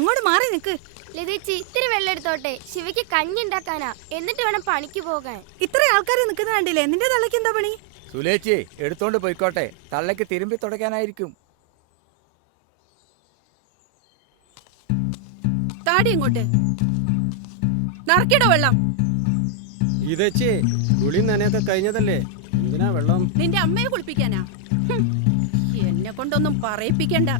അങ്ങോട്ട് മാറി നിക്ക്. ലതേച്ചി ഇത്തിരി വെള്ളം എടുത്തോട്ടെ, ശിവയ്ക്ക് കഞ്ഞി ഉണ്ടാക്കാനാ, എന്നിട്ട് വേണം പണിക്ക് പോകാൻ. ഇത്ര ആൾക്കാരെ നിൽക്കുന്ന കണ്ടില്ലേ? നിന്റെ തള്ളക്ക് എന്താ പണി? സുലേച്ചി എടുത്തോണ്ട് പോയിക്കോട്ടെ, തള്ളക്ക് തിരുമ്പി തുടയ്ക്കാനായിരിക്കും. താടി ഇങ്ങോട്ട് നിറക്കിടോ വെള്ളം. ഇതേച്ചി കുളി നനയൊക്കെ കഴിഞ്ഞതല്ലേ, എന്തിനാ വെള്ളം? നിന്റെ അമ്മയെ കുളിപ്പിക്കാനാ? എന്നെ കൊണ്ടൊന്നും പറയിപ്പിക്കണ്ട.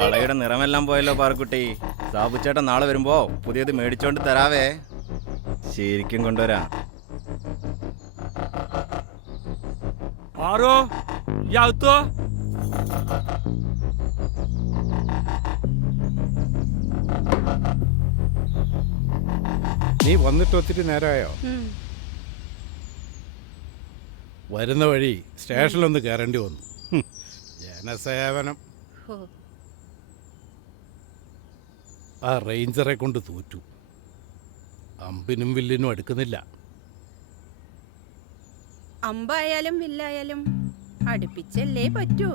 വളയുടെ നിറമെല്ലാം പോയല്ലോ പാറക്കുട്ടി. സാബുച്ചേട്ടൻ നാളെ വരുമ്പോ പുതിയത് മേടിച്ചോണ്ട് തരാവേ. ശരിക്കും കൊണ്ടുവരാ. ആരോ യാത്തോ നീ വന്നിട്ട് ഒത്തിരി നേരമായോ? വരുന്ന വഴി സ്റ്റേഷനിലൊന്ന് കയറേണ്ടി വന്നു. ജനസേവനം. ആ റേഞ്ചറെ കൊണ്ട് തോറ്റു. അമ്പിനും വില്ലിനും അടുക്കുന്നില്ല. അമ്പായാലും വില്ലായാലും അടുപ്പിച്ചല്ലേ പറ്റൂ.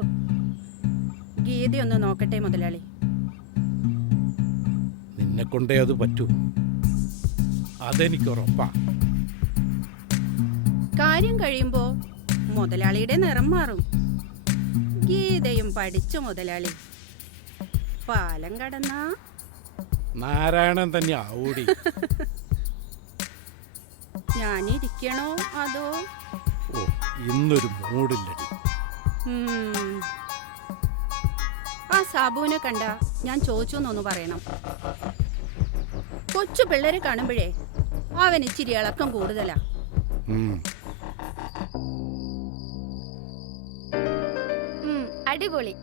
ഗീതയൊന്ന് നോക്കട്ടെ മുതലാളി. നിന്നെ കൊണ്ടേ അത് പറ്റൂ, അതെനിക്കുറപ്പാ. കാര്യം കഴിയുമ്പോ മുതലാളിയുടെ നിറം മാറും. ഗീതയും പഠിച്ചു മുതലാളി. പാലം കടന്നാ നാരായണൻ തന്നെ ആവൂടി. ഞാനിരിക്കണോ അതോ? ഓ, ഇന്നൊരു മൂടില്ലടി. ആ സാബുവിനെ കണ്ട ഞാൻ ചോദിച്ചു എന്നൊന്ന് പറയണം. കൊച്ചു പിള്ളേരെ കാണുമ്പോഴേ അവൻ ഇച്ചിരി ഇളക്കം കൂടുതലാ. അടിപൊളി.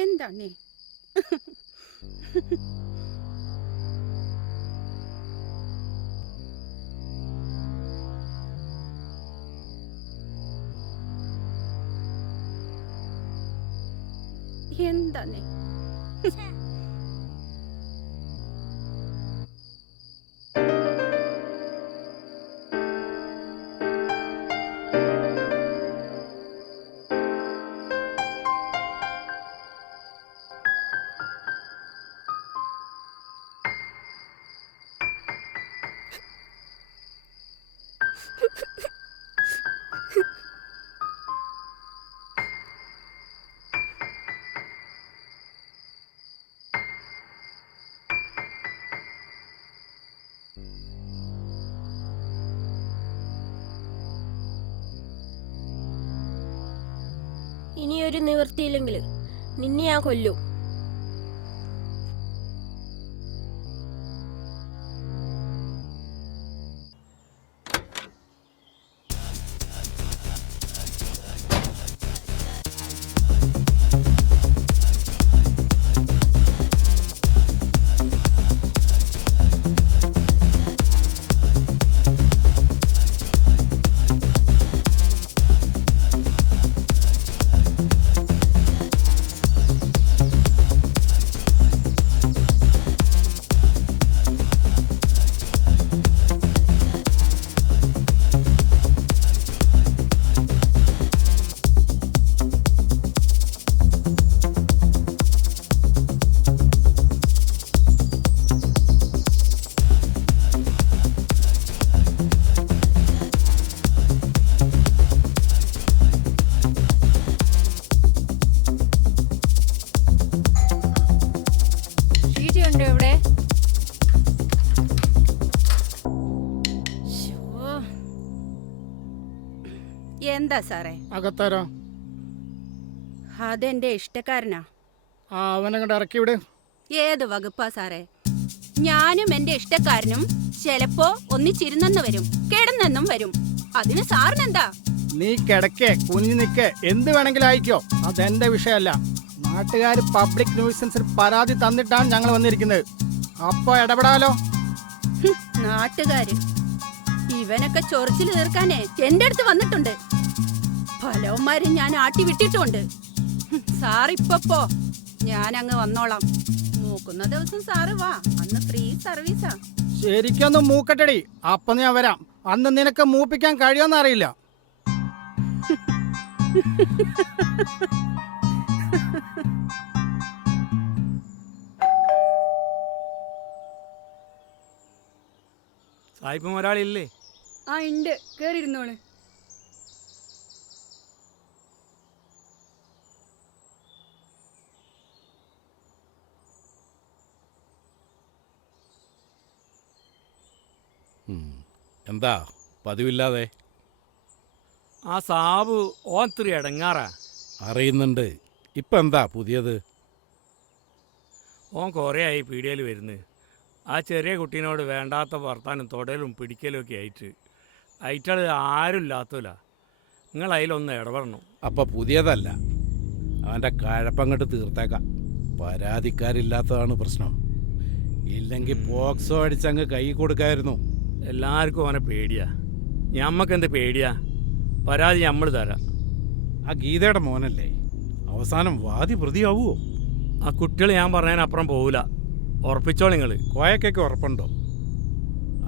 എന്താ നീ? എന്താ നീ? ഇനിയൊരു നിവൃത്തിയില്ലെങ്കിൽ നിന്നെ ഞാൻ കൊല്ലും. എന്താ സാറേ? അകത്താരോ? അതെന്റെ ഇഷ്ടക്കാരനാ. ആ അവനങ്ങോട്ട് ഇറക്കി വിട്. ഏത് വകുപ്പാ സാറേ? ഞാനും എന്റെ ഇഷ്ടക്കാരനും ചിലപ്പോ ഒന്നിച്ചിരുന്നെന്ന് വരും, കിടന്നെന്നും വരും. അതിന് സാറിനെന്താ? നീ കിടക്കേ, കുനിഞ്ഞു നിൽക്കേ, എന്ത് വേണമെങ്കിലും അയക്കോ, അതെന്റെ വിഷയമല്ല. നാട്ടുകാർ പബ്ലിക് ന്യൂസൻസിൽ പരാതി തന്നിട്ടാണ് ഞങ്ങൾ വന്നിരിക്കുന്നത്. അപ്പൊ ഇടപെടാലോ. നാട്ടുകാര് ഇവനൊക്കെ ചൊറിച്ചിൽ തീർക്കാനേ എന്റെ അടുത്ത് വന്നിട്ടുണ്ട്. ഫലവന്മാരും ഞാൻ ആട്ടി വിട്ടിട്ടുണ്ട്. സാർ ഇപ്പോ ഞാൻ അങ്ങ് വന്നോളാം. മൂക്കുന്ന ദിവസം സാറ് വാ, അന്ന് ഫ്രീ സർവീസാ. ശരിക്കൊന്ന് മൂക്കട്ടടി, അപ്പൊ ഞാൻ വരാം. അന്ന് നിനക്ക് മൂപ്പിക്കാൻ കഴിയുമെന്ന് അറിയില്ല. സായിപ്പം ഒരാളില്ലേ? ആ ഉണ്ട്, കേറിയിരുന്നോള്. എന്താ പതിവില്ലാതെ? ആ സാബു ഓൻ ഇത്തിരി ഇടങ്ങാറാ. അറിയുന്നുണ്ട്. ഇപ്പം എന്താ പുതിയത്? ഓൻ കുറേ ആയി പീടികയിൽ വരുന്നത്. ആ ചെറിയ കുട്ടീനോട് വേണ്ടാത്ത വർത്താനം തൊടലും പിടിക്കലും ഒക്കെ ആയിട്ട് അയറ്റാൾ ആരും ഇല്ലാത്തല്ല. നിങ്ങൾ അതിലൊന്ന് ഇടപെടണം. അപ്പം പുതിയതല്ല, അവൻ്റെ കഴപ്പങ്ങോട്ട് തീർത്തേക്കാം. പരാതിക്കാരില്ലാത്തതാണ് പ്രശ്നം. ഇല്ലെങ്കിൽ പോക്സോ അടിച്ചങ്ങ് കൈ കൊടുക്കായിരുന്നു. എല്ലാവർക്കും അവനെ പേടിയാ. ഞമ്മക്കെന്ത് പേടിയാ? പരാതി നമ്മൾ തരാം. ആ ഗീതയുടെ മോനല്ലേ, അവസാനം വാദി പ്രതിയാവുമോ? ആ കുട്ടികൾ ഞാൻ പറഞ്ഞതിനപ്പുറം പോവില്ല. ഉറപ്പിച്ചോ നിങ്ങൾ. കോയക്കൊക്കെ ഉറപ്പുണ്ടോ?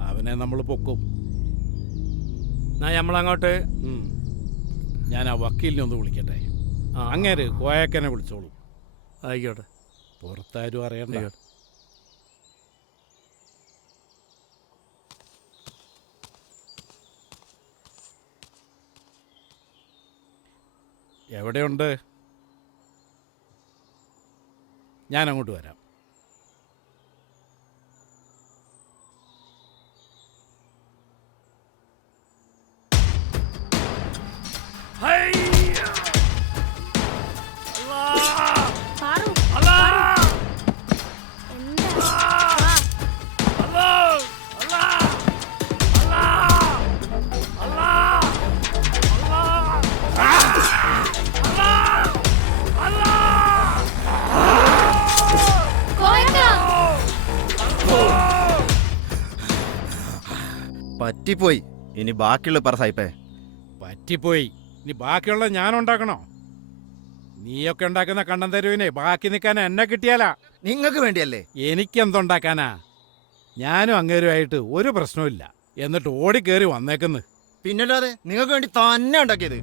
അവനെ നമ്മൾ പൊക്കും. എന്നാ നമ്മളങ്ങോട്ട്. ഞാൻ ആ വക്കീലിനെ ഒന്ന് വിളിക്കട്ടെ. അങ്ങേര് കോയക്കനെ വിളിച്ചോളൂ. ആയിക്കോട്ടെ. പുറത്താരും അറിയണ്ട. എവിടെയുണ്ട്? ഞാൻ അങ്ങോട്ട് വരാം. പറ്റിപ്പോയി. ഇനി ബാക്കിയുള്ള പറ സായിപ്പേ. പറ്റിപ്പോയി. ഇനി ബാക്കിയുള്ള ഞാൻ ഉണ്ടാക്കണോ? നീയൊക്കെ ഉണ്ടാക്കുന്ന കണ്ണൻ തരുവിനെ ബാക്കി നിൽക്കാൻ എന്നെ കിട്ടിയാലാ. നിങ്ങൾക്ക് വേണ്ടിയല്ലേ? എനിക്കെന്തുണ്ടാക്കാനാ? ഞാനും അങ്ങേരുമായിട്ട് ഒരു പ്രശ്നവുമില്ല. എന്നിട്ട് ഓടിക്കേറി വന്നേക്കുന്നു. പിന്നല്ലാതെ നിങ്ങൾക്ക് വേണ്ടി തന്നെ ഉണ്ടാക്കിയത്.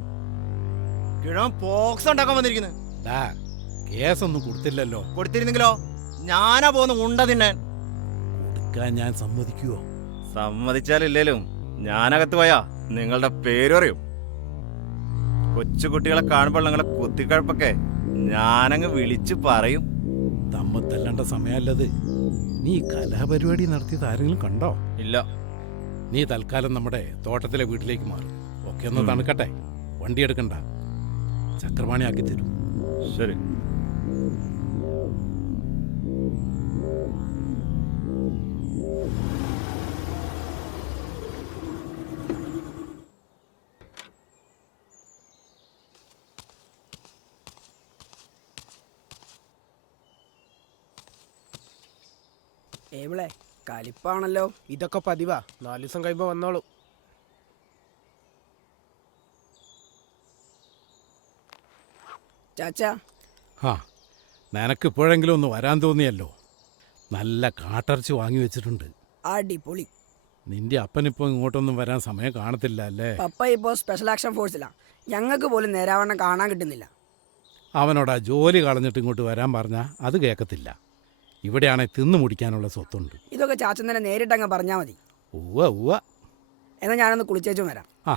കിഴവൻ പോക്സ് ഉണ്ടാക്കാൻ വന്നിരിക്കുന്നത്. കേസൊന്നും കൊടുത്തില്ലല്ലോ. കൊടുത്തിരുന്നെങ്കിലോ ഞാനാ പോകുന്ന ഉണ്ട തിന്നാൻ. കൊടുക്കാൻ ഞാൻ സമ്മതിക്കുവോ? സമ്മതിച്ചാലില്ലേലും ഞാനകത്ത് പോയാ നിങ്ങളുടെ പേര് പറയും. കൊച്ചുകുട്ടികളെ കാണുമ്പോൾ നിങ്ങളെ കുത്തിക്കഴപ്പൊക്കെ ഞാനങ്ങ് വിളിച്ചു പറയും. തമ്മത്തല്ലേണ്ട സമയമല്ലത്. നീ കലാപരിപാടി നടത്തിയത് ആരെങ്കിലും കണ്ടോ? ഇല്ല. നീ തൽക്കാലം നമ്മുടെ തോട്ടത്തിലെ വീട്ടിലേക്ക് മാറും. ഒക്കെ ഒന്ന് തണുക്കട്ടെ. വണ്ടി എടുക്കണ്ട, ചക്രപാണി ആക്കി തരും. ശരി. ഏവിളെ കലിപ്പാണല്ലോ. ഇതൊക്കെ പതിവാ. 4 ദിവസം കഴിയുമ്പോ വന്നോളൂ. ചാച്ചാ, ആ, നിനക്കിപ്പോഴെങ്കിലും ഒന്ന് വരാൻ തോന്നിയല്ലോ. നല്ല കാട്ടിറച്ചി വാങ്ങി വെച്ചിട്ടുണ്ട്. അടിപൊളി. നിന്റെ അപ്പനിപ്പോൾ ഇങ്ങോട്ടൊന്നും വരാൻ സമയം കാണത്തില്ല അല്ലേ? പപ്പ ഇപ്പോൾ സ്പെഷ്യൽ ആക്ഷൻ ഫോഴ്സിലാ. ഞങ്ങൾക്ക് പോലും നേരാവണ്ണം കാണാൻ കിട്ടുന്നില്ല. അവനോടാ ജോലി കളഞ്ഞിട്ട് ഇങ്ങോട്ട് വരാൻ പറഞ്ഞാൽ അത് കേൾക്കത്തില്ല. ഇവിടെയാണെങ്കിൽ തിന്നു മുടിക്കാനുള്ള സ്വത്തുണ്ട്. ഇതൊക്കെ ചാച്ചൻ തന്നെ നേരിട്ടങ്ങ് പറഞ്ഞാൽ മതി. ഉവ്വ ഉവ്വ. എന്നാൽ ഞാനൊന്ന് കുളിച്ചേച്ചും വരാം. ആ,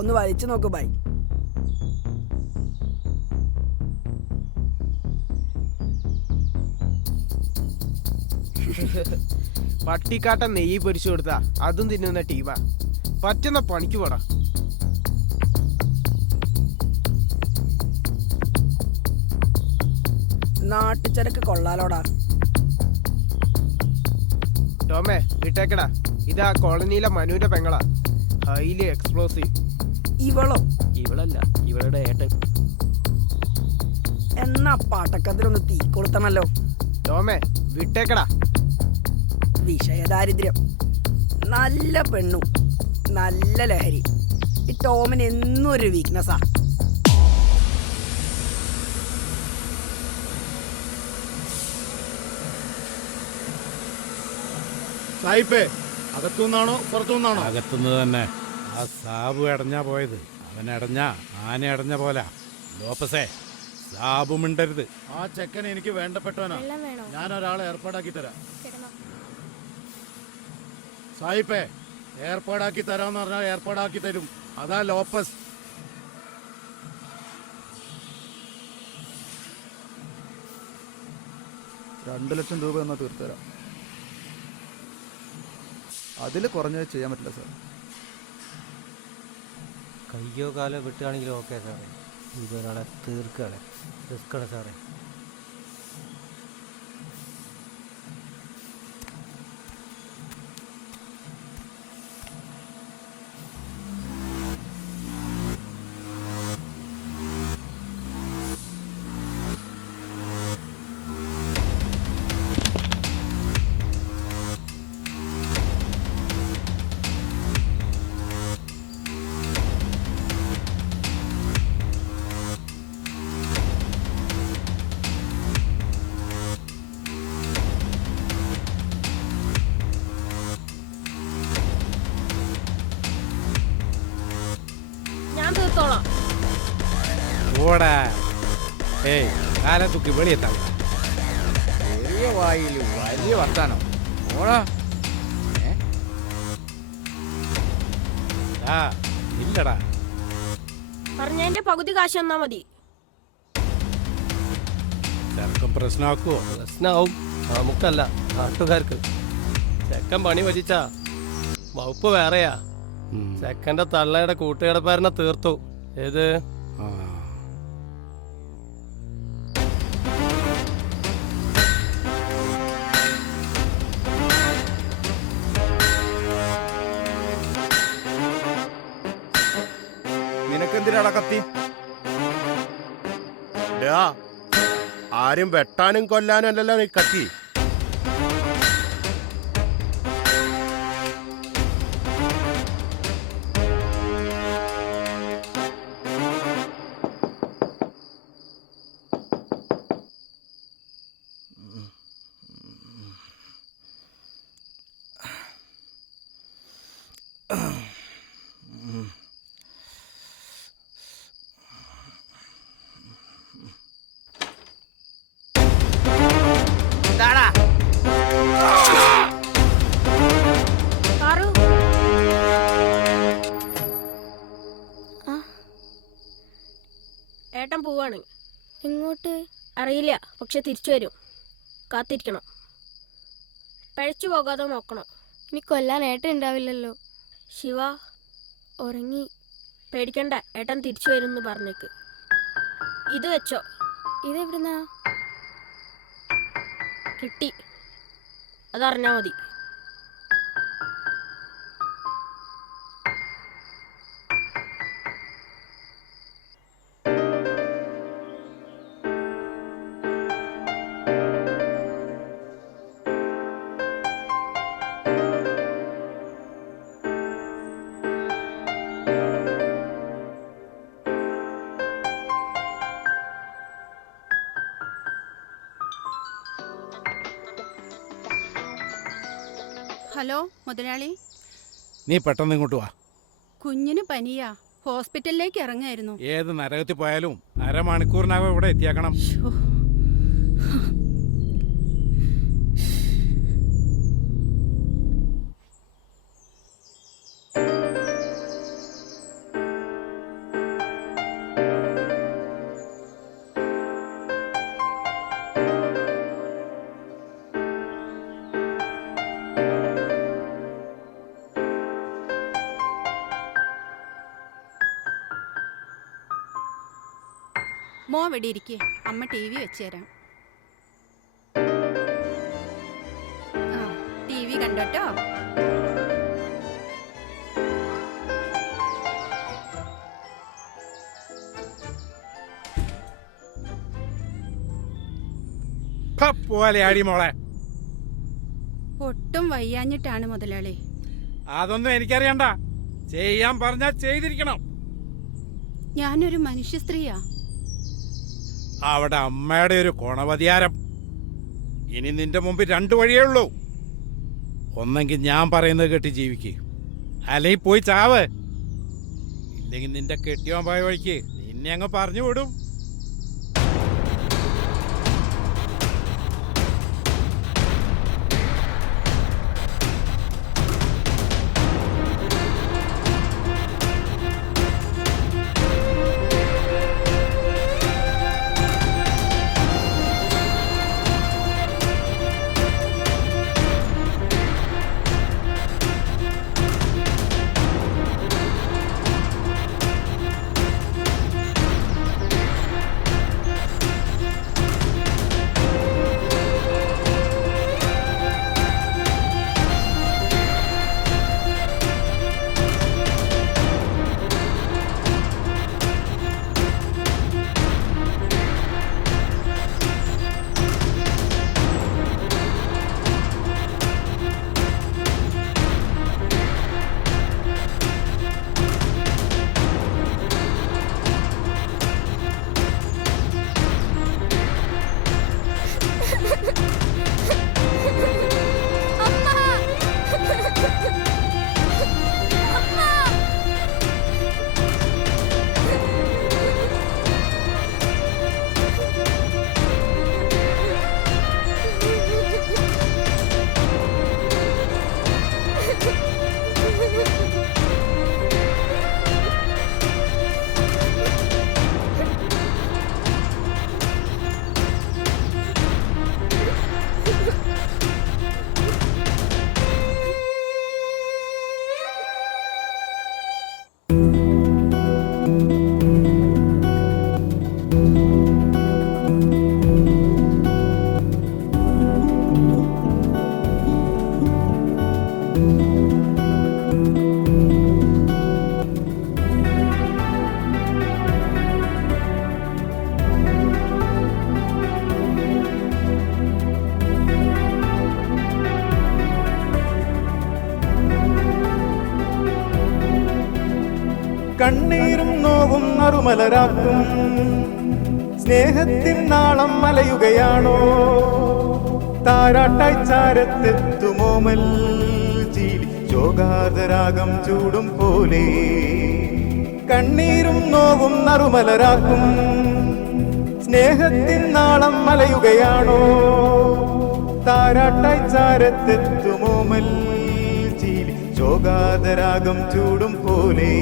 ഒന്ന് വലിച്ചു നോക്കൂ ബൈ. പട്ടിക്കാട്ട നെയ്യ് പൊരിച്ചു കൊടുത്താ അതും തിന്നുന്ന ടീമാ. പറ്റുന്ന പണിക്ക് പോടാ. നാട്ടുചരക്ക് കൊള്ളാലോടാ. ടോമേ വിട്ടേക്കടാ. ഇതാ കോളനിയിലെ മനുവിന്റെ പെങ്ങളാ. Highly explosive. ഇവളോ? ഇവളല്ല, ഇവളുടെ ഏട്ടൻ. എന്നാ പാട്ടക്കത്തിലൊന്ന് തീ കൊളുത്തണല്ലോ. ടോമേ വിട്ടേക്കടാ. വിഷയദാരിദ്ര്യം, നല്ല പെണ്ണും നല്ല ലഹരി. ഈ ടോമിന് എന്നും ഒരു വീക്ക്നെസ്സാ. സായിപ്പേ, അകത്തുനിന്നാണോ പുറത്തുനിന്നാണോ? അകത്തുനിന്ന് തന്നെ. ആ സാബു അടഞ്ഞാ പോയത്. അവൻ അടഞ്ഞ ആന അടഞ്ഞ പോലാ. ലോപ്പസേ, സാബു മിണ്ടരുത്. ആ ചെക്കൻ എനിക്ക് വേണ്ടപ്പെട്ടവനാ. വെള്ളം വേണോ? ഞാൻ ഒരാളെ ഏർപ്പാടാക്കി തരാം. കിടന്നോ. സായിപ്പേ, ഏർപ്പാടാക്കി തരാന്ന് പറഞ്ഞാൽ ഏർപ്പാടാക്കി തരും. അതാ ലോപ്പസ്. ₹2,00,000 എന്നാൽ തീർത്തുതരാം. അതിൽ കുറഞ്ഞത് ചെയ്യാൻ പറ്റില്ല സാർ. കയ്യോ കാലോ വിട്ടുകയാണെങ്കിലും ഓക്കെ സാറേ. ഇതൊരാളെ തീർക്കുകയാണ്. റിസ്ക്കാണ് സാറേ. ഞാൻ തീർത്തോളാം. ഓടാ. ഏയ്, കാലത്തുക്കി വെളിയെത്താം. ചെറിയ വായിൽ വലിയ വർത്താനം. ഓടാ. ആ ഇല്ലടാ. പറഞ്ഞതിന്റെ പകുതി കാശ് തന്നാ മതി. ചെറുക്കം പ്രശ്നമാക്കുവോ? പ്രശ്നാവും നമുക്കല്ല, നാട്ടുകാർക്ക്. ചെക്കൻ പണി പറ്റിച്ചാ വകുപ്പ് വേറെയാ. ചെക്കന്റെ തള്ളയുടെ കൂട്ടുകിടപ്പാരനെ തീർത്തു. ഏത് ആ. നിനക്കെന്തിനാടാ കത്തി? ആരും വെട്ടാനും കൊല്ലാനും അല്ലല്ലോ നീ കത്തി. പാറു. ഏട്ടൻ പോവാണ്. എങ്ങോട്ട് അറിയില്ല, പക്ഷെ തിരിച്ചു വരും. കാത്തിരിക്കണം. പഴച്ചു പോകാതെ നോക്കണം. ഇനി കൊല്ലാൻ ഏട്ടൻ ഉണ്ടാവില്ലല്ലോ. ശിവ ഉറങ്ങി. പേടിക്കണ്ട, ഏട്ടൻ തിരിച്ചു വരും പറഞ്ഞേക്ക്. ഇത് വെച്ചോ. ഇതെവിടുന്നാ കിട്ടി? അതറിഞ്ഞാ മതി. ഹലോ മുതലാളി, നീ പെട്ടെന്ന് ഇങ്ങോട്ട് വാ. കുഞ്ഞിന് പനിയാ. ഹോസ്പിറ്റലിലേക്ക് ഇറങ്ങായിരുന്നു. ഏത് നരകത്തിൽ പോയാലും അരമണിക്കൂറിനകം ഇവിടെ എത്തിയാക്കണം. മോ ഇവിടെ ഇരിക്കേ, അമ്മ ടി വി വെച്ചു തരാം. ആ ടി വി കണ്ടോട്ടോ. പോലെ ആടി മോളെ. ഒട്ടും വയ്യാഞ്ഞിട്ടാണ് മുതലാളി. അതൊന്നും എനിക്കറിയണ്ട. ചെയ്യാൻ പറഞ്ഞാ ചെയ്തിരിക്കണം. ഞാനൊരു മനുഷ്യ സ്ത്രീയാ. അവിടെ അമ്മയുടെ ഒരു കൊണവതിയാരം. ഇനി നിന്റെ മുമ്പിൽ 2 വഴിയേ ഉള്ളൂ. ഒന്നെങ്കിൽ ഞാൻ പറയുന്നത് കേട്ട് ജീവിക്ക്, അല്ലെങ്കിൽ പോയി ചാവ്. ഇല്ലെങ്കിൽ നിന്റെ കെട്ടിയോൻ പോയ വഴിക്ക് നിന്നെ അങ്ങ് പറഞ്ഞു വിടും. കണ്ണീരും നോവും നറുമലരാക്കും സ്നേഹത്തിൻ നാളം മലയുകയാണോ താരാട്ടായി ചാരത്തെത്തുമോമൽ ജീലി ചോഗാതരാഗം ചൂടും പോലെ കണ്ണീരും നോവും നറുമലരാക്കും സ്നേഹത്തിൻ നാളം മലയുകയാണോ താരാട്ടായി ചാരത്തെത്തുമോമൽ ജീലി ചോഗാതരാഗം ചൂടും പോലെ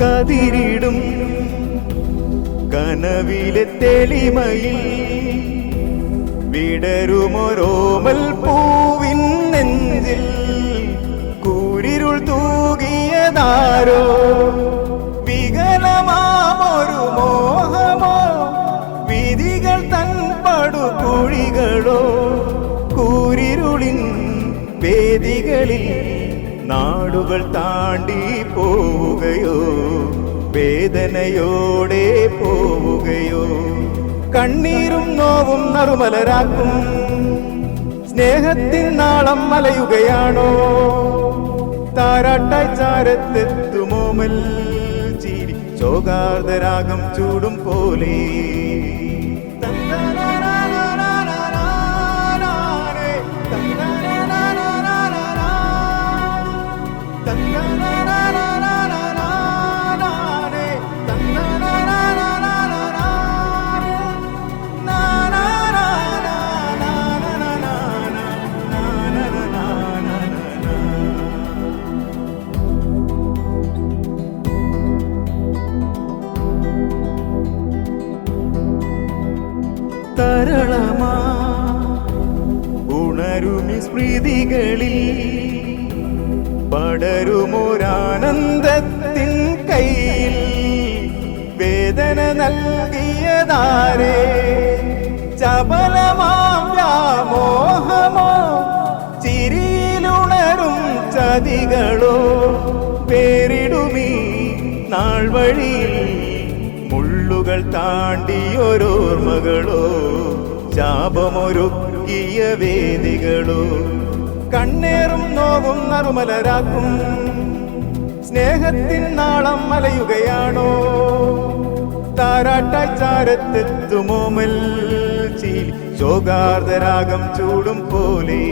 കതിരിടും കനവിലെ തെളിമയിൽ വിടരുമൊരോമൽ പൂവിൻ നെഞ്ചിൽ കൂരിരുൾ തൂകിയതാരോ വികലമാമൊരു മോഹമോ വിധികൾ തൻ പടുകുഴികളോ കൂരിരുളിൻ വേദികളിൽ നാടുകൾ താണ്ടി പോവുകയോ വേദനയോടെ പോവുകയോ കണ്ണീരും നോവും നറുമലരാക്കും സ്നേഹത്തിൻ നാളം മലയുകയാണോ താരാട്ടായി ചാരത്തെത്തുമോമൽ ചിരി ചോഗാർദ്ധരാഗം ചൂടും പോലെ പ്രീതികളിൽ പടരുമൊരാനന്ദത്തിൻ കയ്യിൽ വേദന നൽകിയതാരേ ചപലമാം വ്യാമോഹമോ ചിരിയിലുണരും ചതികളോ പേരിടുമീ നാൾ വഴിയിൽ മുള്ളുകൾ താണ്ടിയൊരോർമ്മകളോ ശാപമൊരുക്കിയ വേദികളോ കണ്ണേറും നോവും നറുമലരാക്കും സ്നേഹത്തിൻ നാളം മലയുകയാണോ താരാട്ടായി ചാരത്തെത്തുമോമൽ ചീലി ശോകാർദ്ധരാഗം ചൂടും പോലെ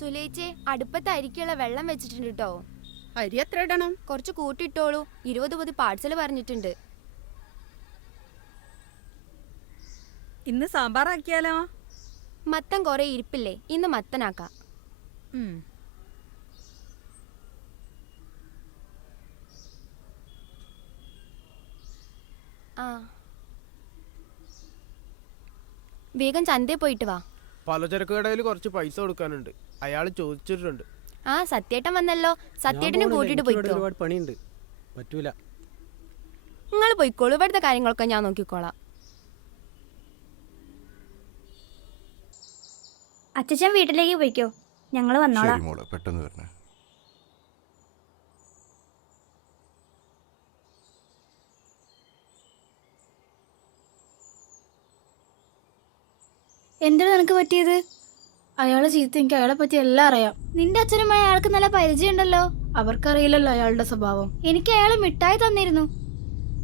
സുലേച്ചെ അടുപ്പത്ത് അരിക്കുള്ള വെള്ളം വെച്ചിട്ടുണ്ട് കേട്ടോ. അരി എത്ര ഇടണം? കുറച്ച് കൂട്ടിയിട്ടോളൂ. 20 പൊതി പാഴ്സൽ പറഞ്ഞിട്ടുണ്ട്. ഇന്ന് സാമ്പാറാക്കിയാലോ? മത്തൻ കുറെ ഇരിപ്പില്ലേ, ഇന്ന് മത്തനാക്കാം. ആ വേഗം ചന്തയിൽ പോയിട്ട് വാ. പലചരക്ക് കടയിൽ കുറച്ച് പൈസ കൊടുക്കാനുണ്ട്, അയാൾ ചോദിച്ചിട്ടുണ്ട്. ആ സത്യേട്ടൻ വന്നല്ലോ. സത്യേട്ടനും കൂട്ടിട്ട് പോയിക്കോ. ഒരുപാട് പണിയുണ്ട്, പറ്റൂല. നിങ്ങൾ പോയിക്കോളൂ, ഇവിടുത്തെ കാര്യങ്ങളൊക്കെ ഞാൻ നോക്കിക്കോളാം. അച്ഛൻ വീട്ടിലേക്ക് പോയിക്കോ, ഞങ്ങൾ വന്നോളാം. പെട്ടെന്ന് വരണേ. എന്താണ് നിനക്ക് പറ്റിയത്? അയാളെ ചീത്ത, എനിക്ക് അയാളെ പറ്റി എല്ലാം അറിയാം. നിന്റെ അച്ഛനുമായി അയാൾക്ക് നല്ല പരിചയമുണ്ടല്ലോ. അവർക്കറിയില്ലല്ലോ അയാളുടെ സ്വഭാവം. എനിക്ക് അയാൾ മിഠായി തന്നിരുന്നു,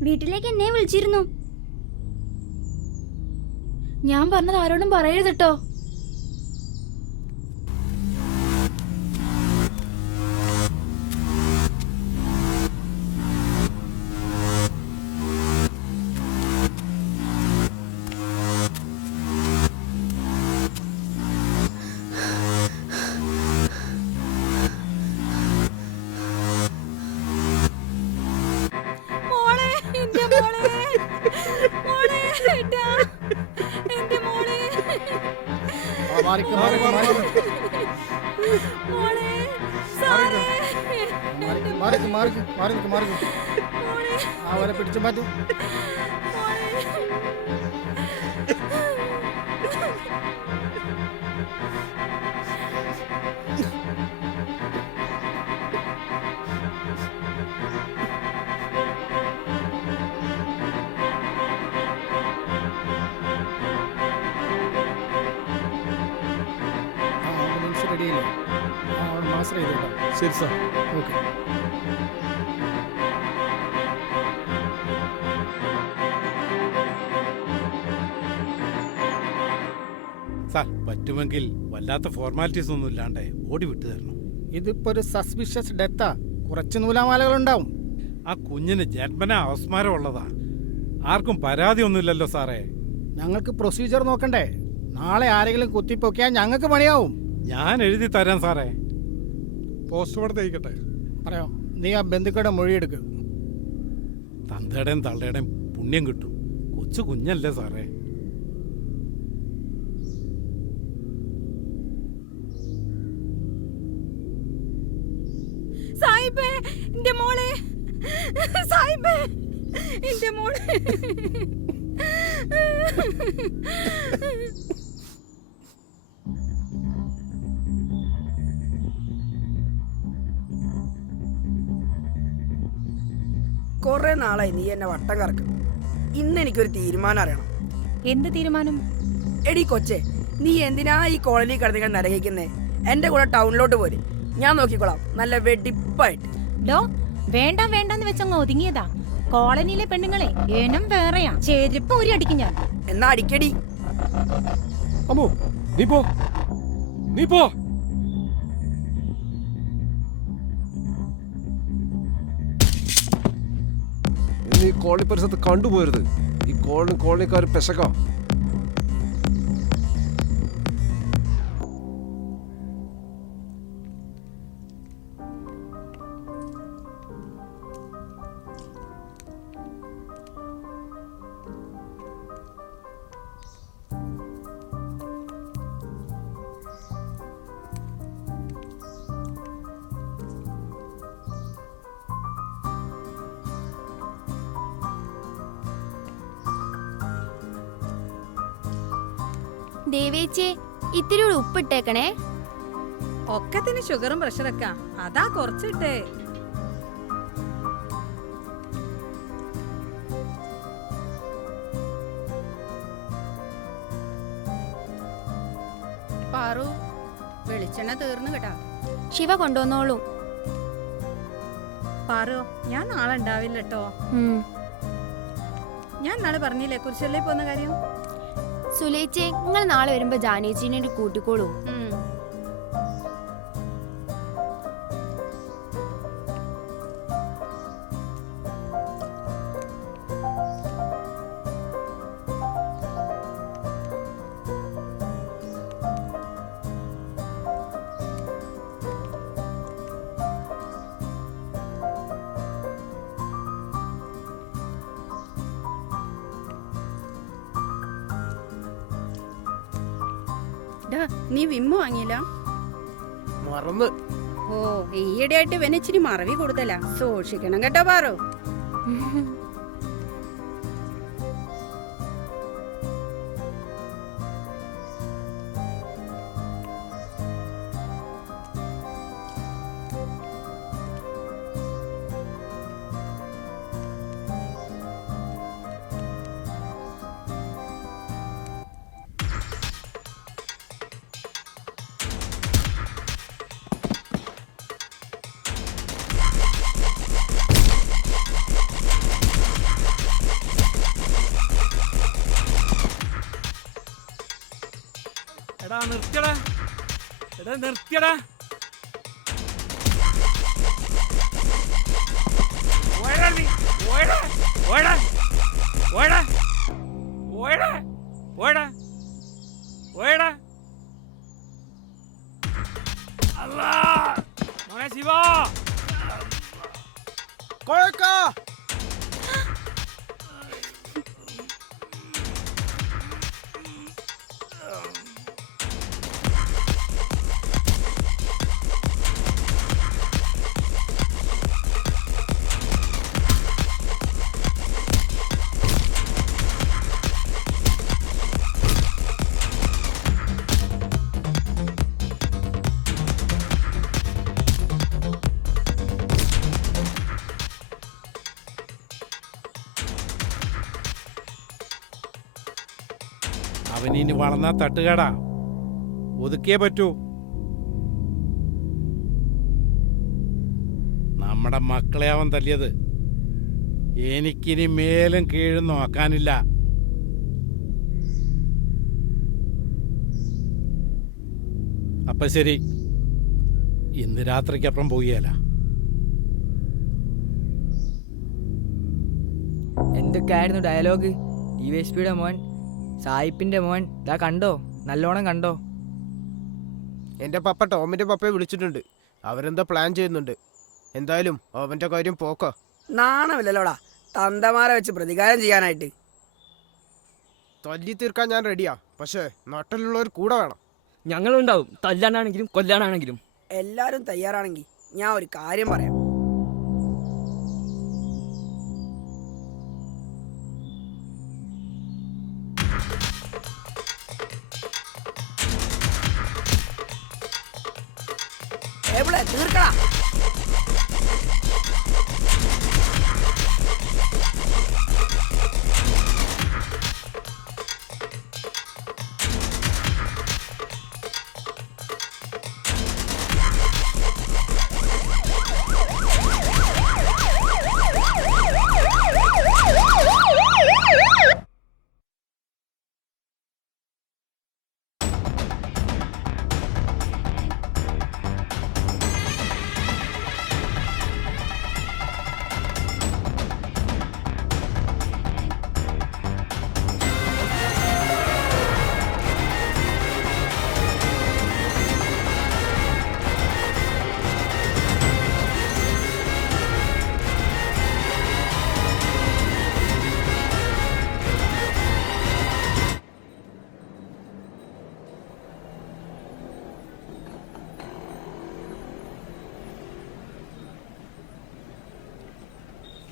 വീട്ടിലേക്ക് എന്നെ വിളിച്ചിരുന്നു. ഞാൻ പറഞ്ഞത് ആരോടും പറയരുത് കേട്ടോ. അവരെ പിടിച്ചു മാറ്റും. റെഡിയില്ലേ? മാസ്റ്റർ ചെയ്തോട്ടോ. ശരി സാർ, ഓക്കെ. സാർ, പറ്റുമെങ്കിൽ വല്ലാത്ത ഫോർമാലിറ്റീസ് ഒന്നും ഇല്ലാണ്ടേ ഓടി വിട്ടു തരണം. ഇതിപ്പോ ഒരു സസ്പിഷ്യസ് ഡെത്താ, കുറച്ച് നൂലാമാലകൾ ഉണ്ടാവും. ആ കുഞ്ഞിന് ജന്മന അവസ്മാരം ഉള്ളതാ, ആർക്കും പരാതി ഒന്നുമില്ലല്ലോ സാറേ. ഞങ്ങൾക്ക് പ്രൊസീജിയർ നോക്കണ്ടേ? നാളെ ആരെങ്കിലും കുത്തിപ്പൊക്കിയാൽ ഞങ്ങൾക്ക് പണിയാവും. ഞാൻ എഴുതി തരാം സാറേ. പോസ്റ്റ്മോർട്ടം തയ്ക്കട്ടെ? പറയോ, നീ ആ ബന്ധുക്കളുടെ മൊഴിയെടുക്ക്. തന്തയുടെയും തള്ളയുടെയും പുണ്യം കിട്ടും. കൊച്ചു കുഞ്ഞല്ലേ സാറേ. സായിബേ, എന്റെ മോളെ. സായിബേ, എന്റെ മോളെ. കുറെ നാളായി നീ എന്നെ വട്ടം കറക്കും. ഇന്ന് എനിക്കൊരു തീരുമാനം അറിയണം. എന്ത് തീരുമാനം? എടി കൊച്ചെ, നീ എന്തിനാ ഈ കോളനി കിടന്നിക്കാൻ നരകിക്കുന്നേ? എന്റെ കൂടെ ടൗണിലോട്ട് പോര്, ഞാൻ നോക്കിക്കോളാം നല്ല വെടിപ്പായിട്ട്. ഡോ, വേണ്ട വേണ്ടെന്ന് വെച്ചങ്ങ് ഒതുങ്ങിയതാ. കോളനിയിലെ പെണ്ണുങ്ങളെ ഏനം വേറെയാ. ചെരുപ്പ് ഊരി അടിക്കും ഞാൻ. എന്നാ അടിക്കടി. അമ്മോ നീ പോ നീ പോ. ഈ കോളനി പരിസരത്ത് കണ്ടുപോരുത്. ഈ കോളനിക്കാർ പെശക. ദേവേച്ചേ ഇത്തിരി കൂടി ഉപ്പിട്ടേക്കണേ. ഒക്കത്തിന് ഷുഗറും പ്രഷറൊക്കെ അതാ കുറച്ചിട്ടേ. പാറു വെളിച്ചെണ്ണ തീർന്നു കേട്ടാ. ശിവ കൊണ്ടുവന്നോളൂ. പാറു ഞാൻ നാളെ ഉണ്ടാവില്ല കേട്ടോ. ഞാൻ നാളെ പറഞ്ഞില്ലേ കുരിശല്ലേ പോന്ന കാര്യം. സുലേച്ചേ നിങ്ങൾ നാളെ വരുമ്പോ ജാനേച്ചീനെ കൂട്ടിക്കോളൂ. നീ വിമ്മു വാങ്ങിയില്ല? മറന്ന്. ഓ ഈയിടെയായിട്ട് ഇവനിച്ചിരി മറവി കൂടുതലാ. സൂക്ഷിക്കണം കേട്ടോ പാറു. എടാ നിർത്തിയടാ, എടാ നിർത്തിയടാ. ഓടാ നീ, ഓടാ, ഓടാ, ഓടാ, ഓടാ, ഓടാ, ഓടാ. അല്ലാ മോനെ ശിവ കോയക്കാ. അവനിനി വളർന്നാ തട്ടുകേടാ. ഒതുക്കിയേ പറ്റൂ. നമ്മുടെ മക്കളെ അവൻ തല്ലിയത്. എനിക്കിനി മേലും കീഴും നോക്കാനില്ല. അപ്പൊ ശരി, ഇന്ന് രാത്രിക്കപ്പുറം പോവുകയല്ല. എന്തൊക്കെയായിരുന്നു ഡയലോഗ്? DSPയുടെ മോൻ, സായിപ്പിന്റെ മോൻ, ഇതാ കണ്ടോ, നല്ലോണം കണ്ടോ? എൻ്റെ പപ്പ ടോമിൻ്റെ പപ്പയെ വിളിച്ചിട്ടുണ്ട്. അവരെന്താ പ്ലാൻ ചെയ്യുന്നുണ്ട്. എന്തായാലും അവൻ്റെ കാര്യം പോക്കോ. നാണമില്ലല്ലോടാ തന്തമാരെ വെച്ച് പ്രതികാരം ചെയ്യാനായിട്ട്. തല്ലി തീർക്കാൻ ഞാൻ റെഡിയാ, പക്ഷേ നാട്ടിലുള്ളവർ കൂടെ വേണം. ഞങ്ങളുണ്ടാവും, തല്ലാനാണെങ്കിലും കൊല്ലാനാണെങ്കിലും. എല്ലാരും തയ്യാറാണെങ്കിൽ ഞാൻ ഒരു കാര്യം പറയാം. തീർക്കടാ.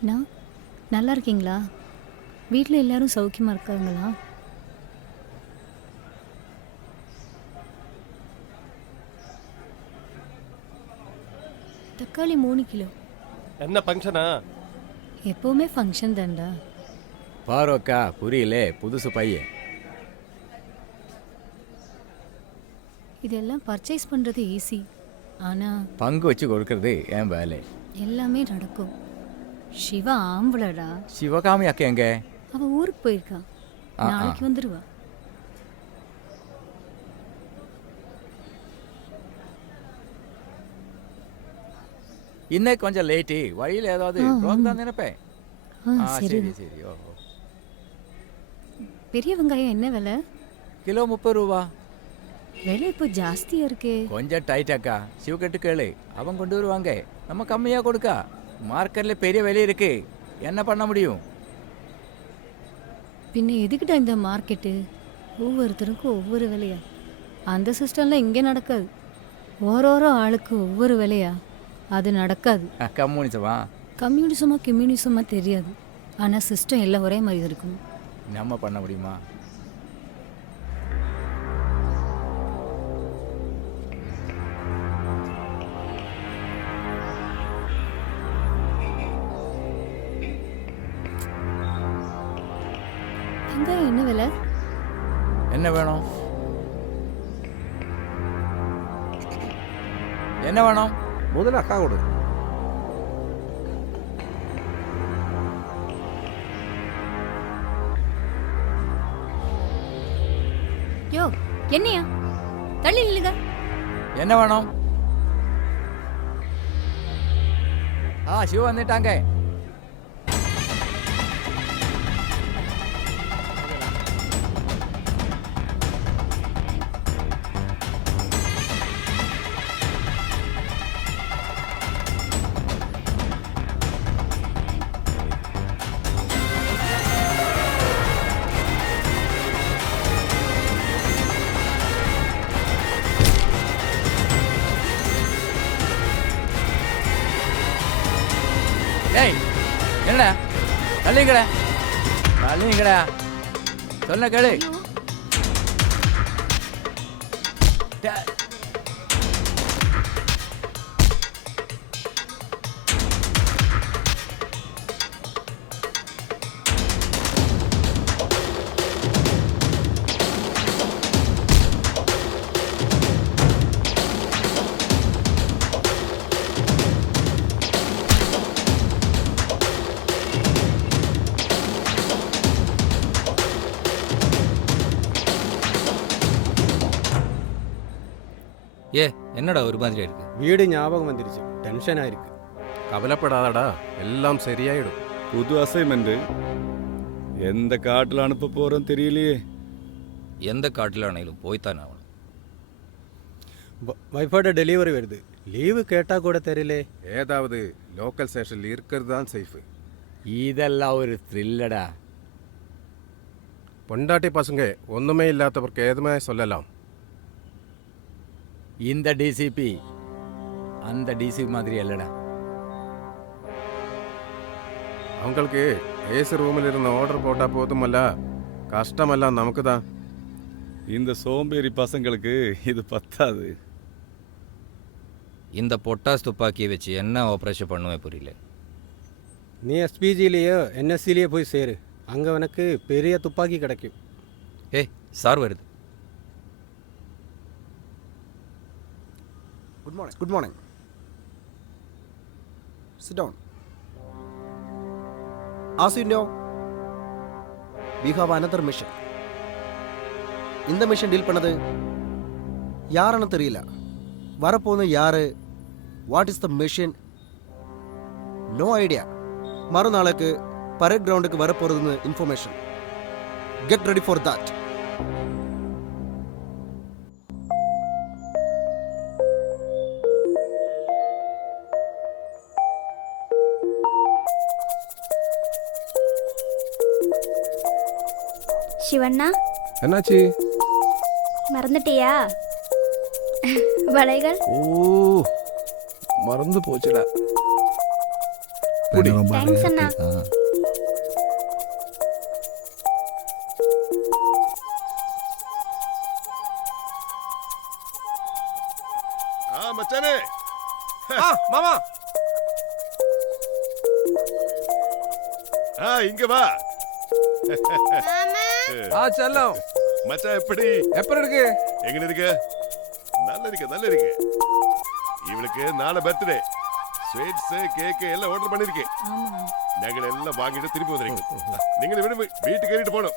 நான் நல்லா இருக்கீங்களா? வீட்டில் எல்லாரும் சௌக்கியமாக இருக்காங்களா? தக்காளி 3 கிலோ. என்ன ஃபங்க்ஷனா? எப்போவுமே ஃபங்க்ஷன் தான்டா. பாரோக்கா புரியல, புதுசு பையன். இதெல்லாம் பர்ச்சேஸ் பண்ணுறது ஈஸி, ஆனால் பங்கு வச்சு கொடுக்கறது என் வேலை. எல்லாமே நடக்கும். சிவா ஆம்பளடா. சிவகாமி அக்கா எங்க? அவ ஊருக்கு போயிருக்கா, நாளைக்கு வந்துடுவா. இன்னைக்கு கொஞ்சம் லேட்டு, வழியில் ஏதாவது ப்ரோக் தான் நினைப்பேன். சரி சரி சரி. ஓ பெரிய வெங்காயம் என்ன விலை? கிலோ 30 ரூபா. விலை இப்போ ஜாஸ்தியாக இருக்கே. கொஞ்சம் டைட் அக்கா, சிவகட்டு கேளு, அவன் கொண்டு வருவாங்க. நம்ம கம்மியாக கொடுக்கா. மார்க்கெட்டில் பெரிய விலை இருக்கு, என்ன பண்ண முடியும்? பின்ன எதுக்கிட்ட இந்த மார்க்கெட்டு? ஒவ்வொருத்தருக்கும் ஒவ்வொரு விலையா? அந்த சிஸ்டம்லாம் இங்கே நடக்காது. ஓரோரோ ஆளுக்கு ஒவ்வொரு விலையா? அது நடக்காது. கம்யூனிசமா? கம்யூனிசமா தெரியாது, ஆனால் சிஸ்டம் எல்லாம் ஒரே மாதிரி இருக்கும். நம்ம பண்ண முடியுமா? வெங்காயம் என்ன விலை? என்ன வேணும்? என்ன வேணும்? முதல்ல அக்கா கொடு. யோ என்னையா தள்ளி நில்லுங்க. என்ன வேணும்? சிவ வந்துட்டாங்க. டேய் என்னடா தள்ளிங்கடா, தள்ளிங்கடா, சொன்ன கேளு. என்னடா ஒரு மாதிரி இருக்கு? வீடு ஞாபகம் வந்துருச்சு, டென்ஷனாக இருக்கு. கவலைப்படாதடா, எல்லாம் சரியாயிடும். புது அசைன்மெண்ட் எந்த காட்டில் அனுப்ப போறோம் தெரியலையே. எந்த காட்டில் ஆனாலும் போய்த்தான் ஆகணும். வைஃபோட டெலிவரி வருது, லீவு கேட்டால் கூட தெரியல. ஏதாவது லோக்கல் ஸ்டேஷனில் இருக்கிறது தான் சேஃபு. இதெல்லாம் ஒரு த்ரில்லடா. பொண்டாட்டி பசங்க ஒன்றுமே இல்லாதவருக்கு எதுவுமே சொல்லலாம். இந்த டிசிபி அந்த டிசிபி மாதிரி இல்லடா. அவங்களுக்கு ஏசி ரூமில் இருந்து ஆர்டர் போட்டால் போதுமல்ல, கஷ்டமெல்லாம் நமக்கு தான். இந்த சோம்பேறி பசங்களுக்கு இது பத்தாது. இந்த பொட்டாஸ் துப்பாக்கியை வச்சு என்ன ஆப்ரேஷன் பண்ணுவேன் புரியல. நீ எஸ்பிஜிலேயோ என்எஸ்சிலேயோ போய் சேரு, அங்கே உனக்கு பெரிய துப்பாக்கி கிடைக்கும். சார் வருது. Good morning. Sit down. As you know, we have another mission. இந்த மிஷன் டீல் பண்ணது யாருன்னு தெரியல. வரப்போன யாரு, what is the mission, no idea. மறுநாளுக்கு பரேட் கிரவுண்டுக்கு வரப்போறதுன்னு information. Get ready for that. Shivanna, என்னாச்சு? மறந்துட்டியா வளைகள்? ஓ, மறந்து போச்சுடா. പുടി. താങ്ക്സ് അണ്ണാ. മച്ചാനെ மாமா இங்க வா செல்லம் மச்சான் எப்படி எப்படி இருக்கு எங்க இருக்கு நல்லா இருக்கு இவளுக்கு நாளை பர்த்டே ஸ்வீட்ஸ் கேக் எல்லாம் ஆர்டர் பண்ணிருக்கேன் ഞങ്ങൾ എല്ലാം വാങ്ങിയിട്ട് തിരിച്ചു വന്നിരിക്കും നിങ്ങൾ ഇവിടെ വീട്ടിൽ കയറിയിട്ട് പോണം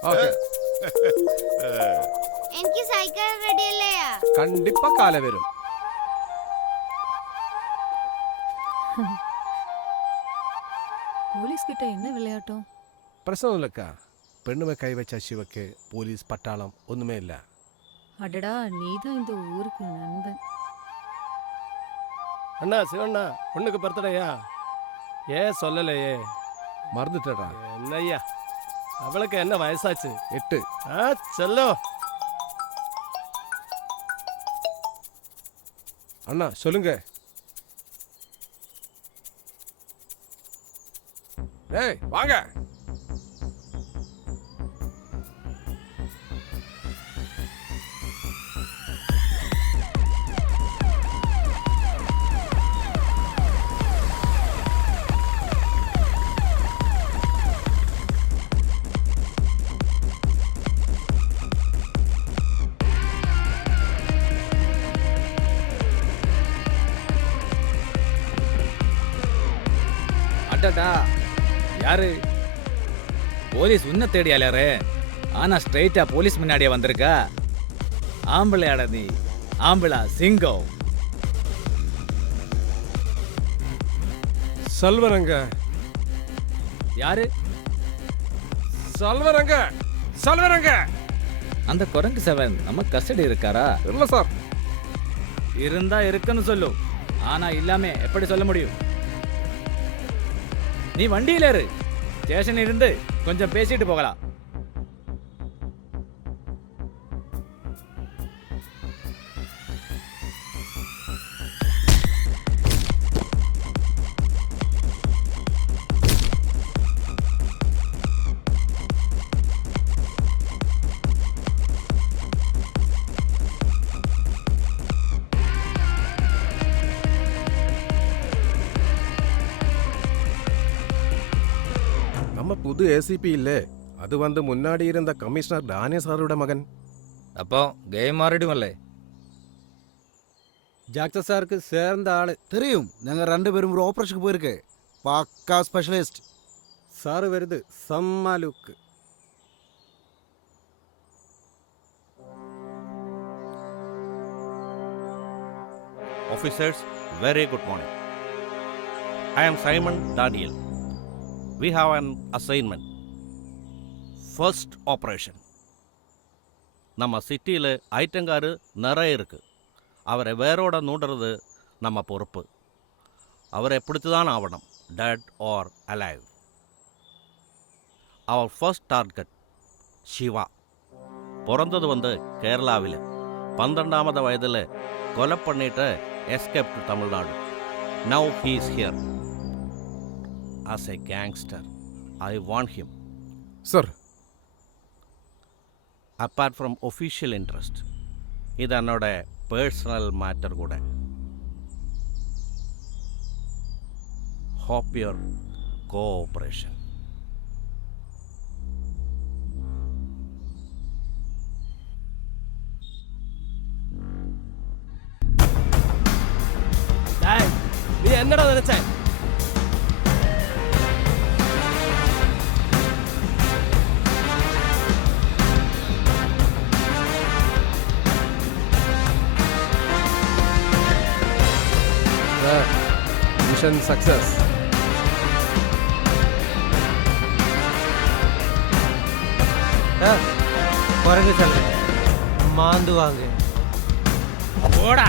എനിക്ക് സൈക്കിൾ റെഡി അല്ലേ? கண்டிப்பா காலை வரும் போலீஸ் கிட்ட என்ன விளையாட்டம்? பிரச்சனை இல்லக்கா பெண்ணுமை கை வச்ச சிவக்கு போலீஸ் பட்டாளம் ஒண்ணுமே இல்ல. அடடா, நீதான் இந்த ஊருக்கு நண்பன். அண்ணா சிவண்ணா பொண்ணுக்கு பர்த்டேயா? ஏன் சொல்லலையே? மறந்துட்டடா. என்னய்யா அவளுக்கு என்ன வயசாச்சு? 8. செல்லோ அண்ணா சொல்லுங்க. ஏய் வாங்க. அடடா, யாரு? போலீஸ் உன்னை தேடியாலே. ஆனா ஸ்ட்ரைட்டா போலீஸ் முன்னாடியே வந்திருக்கா. ஆம்பளையாட நீ, ஆம்பளா சிங்கம். சொல்வரங்க. யாரு? சொல்வரங்க. அந்த குரங்கு செவன் நம்ம கஸ்டடி இருக்காரா? இல்ல சார். இருந்தா இருக்குன்னு சொல்லு. ஆனா இல்லாம எப்படி சொல்ல முடியும்? நீ வண்டியில இரு, ஸ்டேஷன் இருந்து கொஞ்சம் பேசிட்டு போகலாம். நம்ம புது ஏசிபி இல்ல, அது வந்து முன்னாடி இருந்த கமிஷனர் டானே சாரோட மகன். அப்போ கேம் மாறிடுமல்லே. ஜாக்சன் சாருக்கு சேர்ந்த ஆளு தெரியும். நாங்கள் 2 பேரும் ஒரு ஆப்ரேஷனுக்கு போயிருக்கு. பக்கா ஸ்பெஷலிஸ்ட். சாரு வருது செம்ம லுக்கு. Officers, very good morning. I am Simon Daniel. We have an assignment. First operation. நம்ம சிட்டியில் ஐட்டங்காரு நிறைய இருக்கு. அவரை வேரோட நூடுறது நம்ம பொறுப்பு. அவரை பிடித்து தான் ஆகணும், டெட் ஆர் அலைவ். அவர் ஃபர்ஸ்ட் டார்கெட் சிவா. பிறந்தது வந்து கேரளாவில். 12வது வயதில் கொலை பண்ணிட்டு escape to Tamil Nadu. Now he is here. As a gangster, I want him. Sir. Apart from official interest, இது என்னோட பர்சனல் மேட்டர் கூட. Hope your cooperation. நீ என்னடா நினைச்ச? Mission success. குரங்கு செல்ல மாந்து வாங்க. போடா.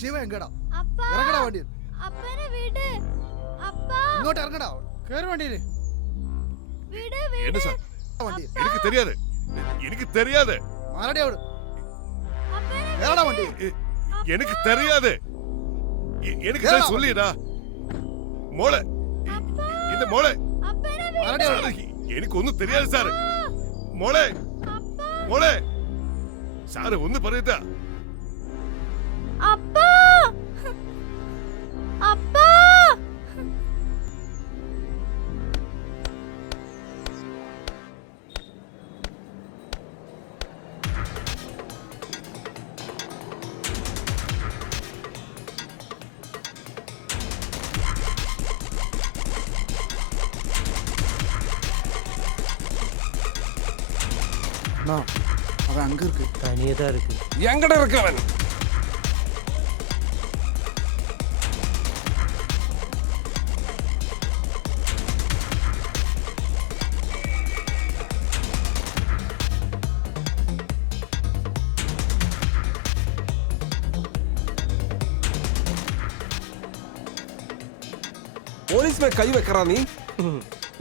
சிவ எங்கடா? அப்பா, இறங்கடா வண்டியில். அப்பா வீடு. அப்பா, இங்கோട്ട് இறங்கடா. கேறு வண்டியில். வீடு என்ன வீடு. சார்? வண்டி. எனக்கு தெரியாது. எனக்கு தெரியாது. எனக்கு தெரியாது. எனக்கு சொல்லிடா മോളെ இந்த മോളെ എനിക്ക് ഒന്നും தெரியாது സാർ. മോളെ മോളെ സാറ് ഒന്ന് പറയട്ടാ. അപ്പാ അപ്പാ அவன் அங்க இருக்கு, தனியே தான் இருக்கு. எங்கட இருக்கவன்? போலீஸ் மேல கை வைக்கிறா நீ?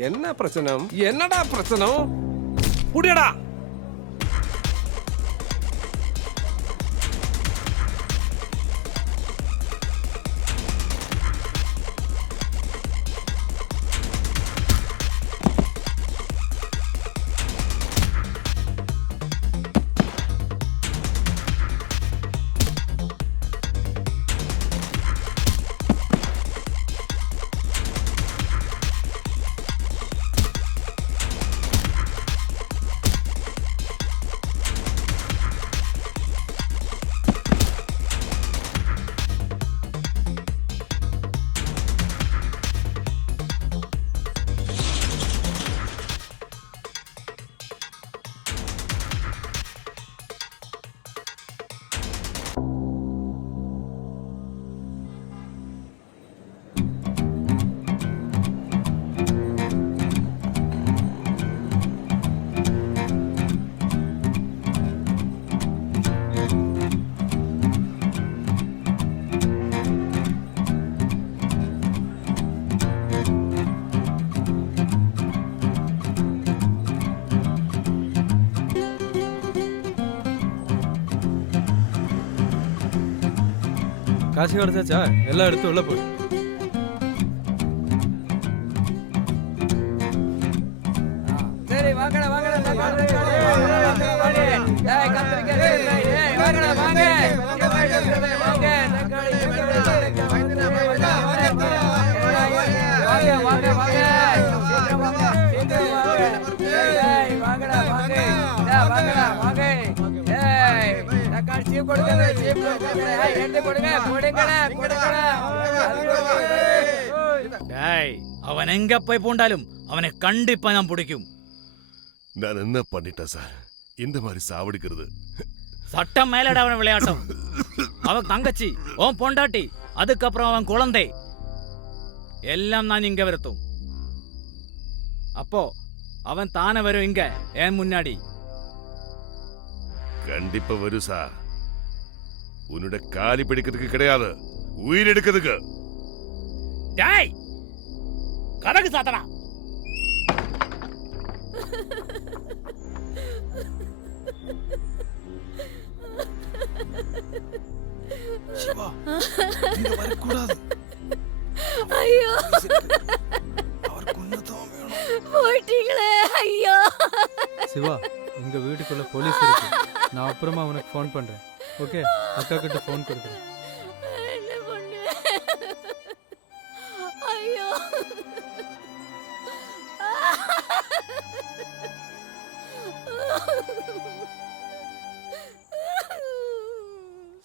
என்ன பிரச்சனை? என்னடா பிரச்சனை? புடியடா. காசு கிடைச்சாச்சா? எல்லாம் எடுத்து உள்ள போய். சரி வாங்கடா வாங்கடா வாங்கடா வாங்க அவன் எங்க போய் பூண்டாலும் அவனை கண்டிப்பா நான் பிடிக்கும். நான் என்ன பண்ணிட்டேன் சார் இந்த மாதிரி சாவடிக்கிறது? சட்டம் மேலட அவன் விளையாட்டம். அவன் தங்கச்சி, அவன் பொண்டாட்டி, அதுக்கப்புறம் அவன் குழந்தை எல்லாம் நான் இங்க வருத்தும். அப்போ அவன் தானே வரும் இங்க என் முன்னாடி. கண்டிப்பா வரும் சார். உன்னோட காலி பிடிக்கிறதுக்கு கிடையாது, உயிர் எடுக்கிறதுக்கு. டேய் கதகு சாத்தனா. சிவா இங்க வரக்கூடாது. ஐயோ அவர் கொன்னதான் வேணும். போயிட்டீங்களே ஐயோ. சிவா, இங்க வீட்டுக்குள்ள போலீஸ் இருக்கு. நான் அப்புறமா உனக்கு ஃபோன் பண்றேன். ஓகே, அக்கா கிட்ட ஃபோன் கொடுக்குறேன். என்ன பண்ணு? ஐயோ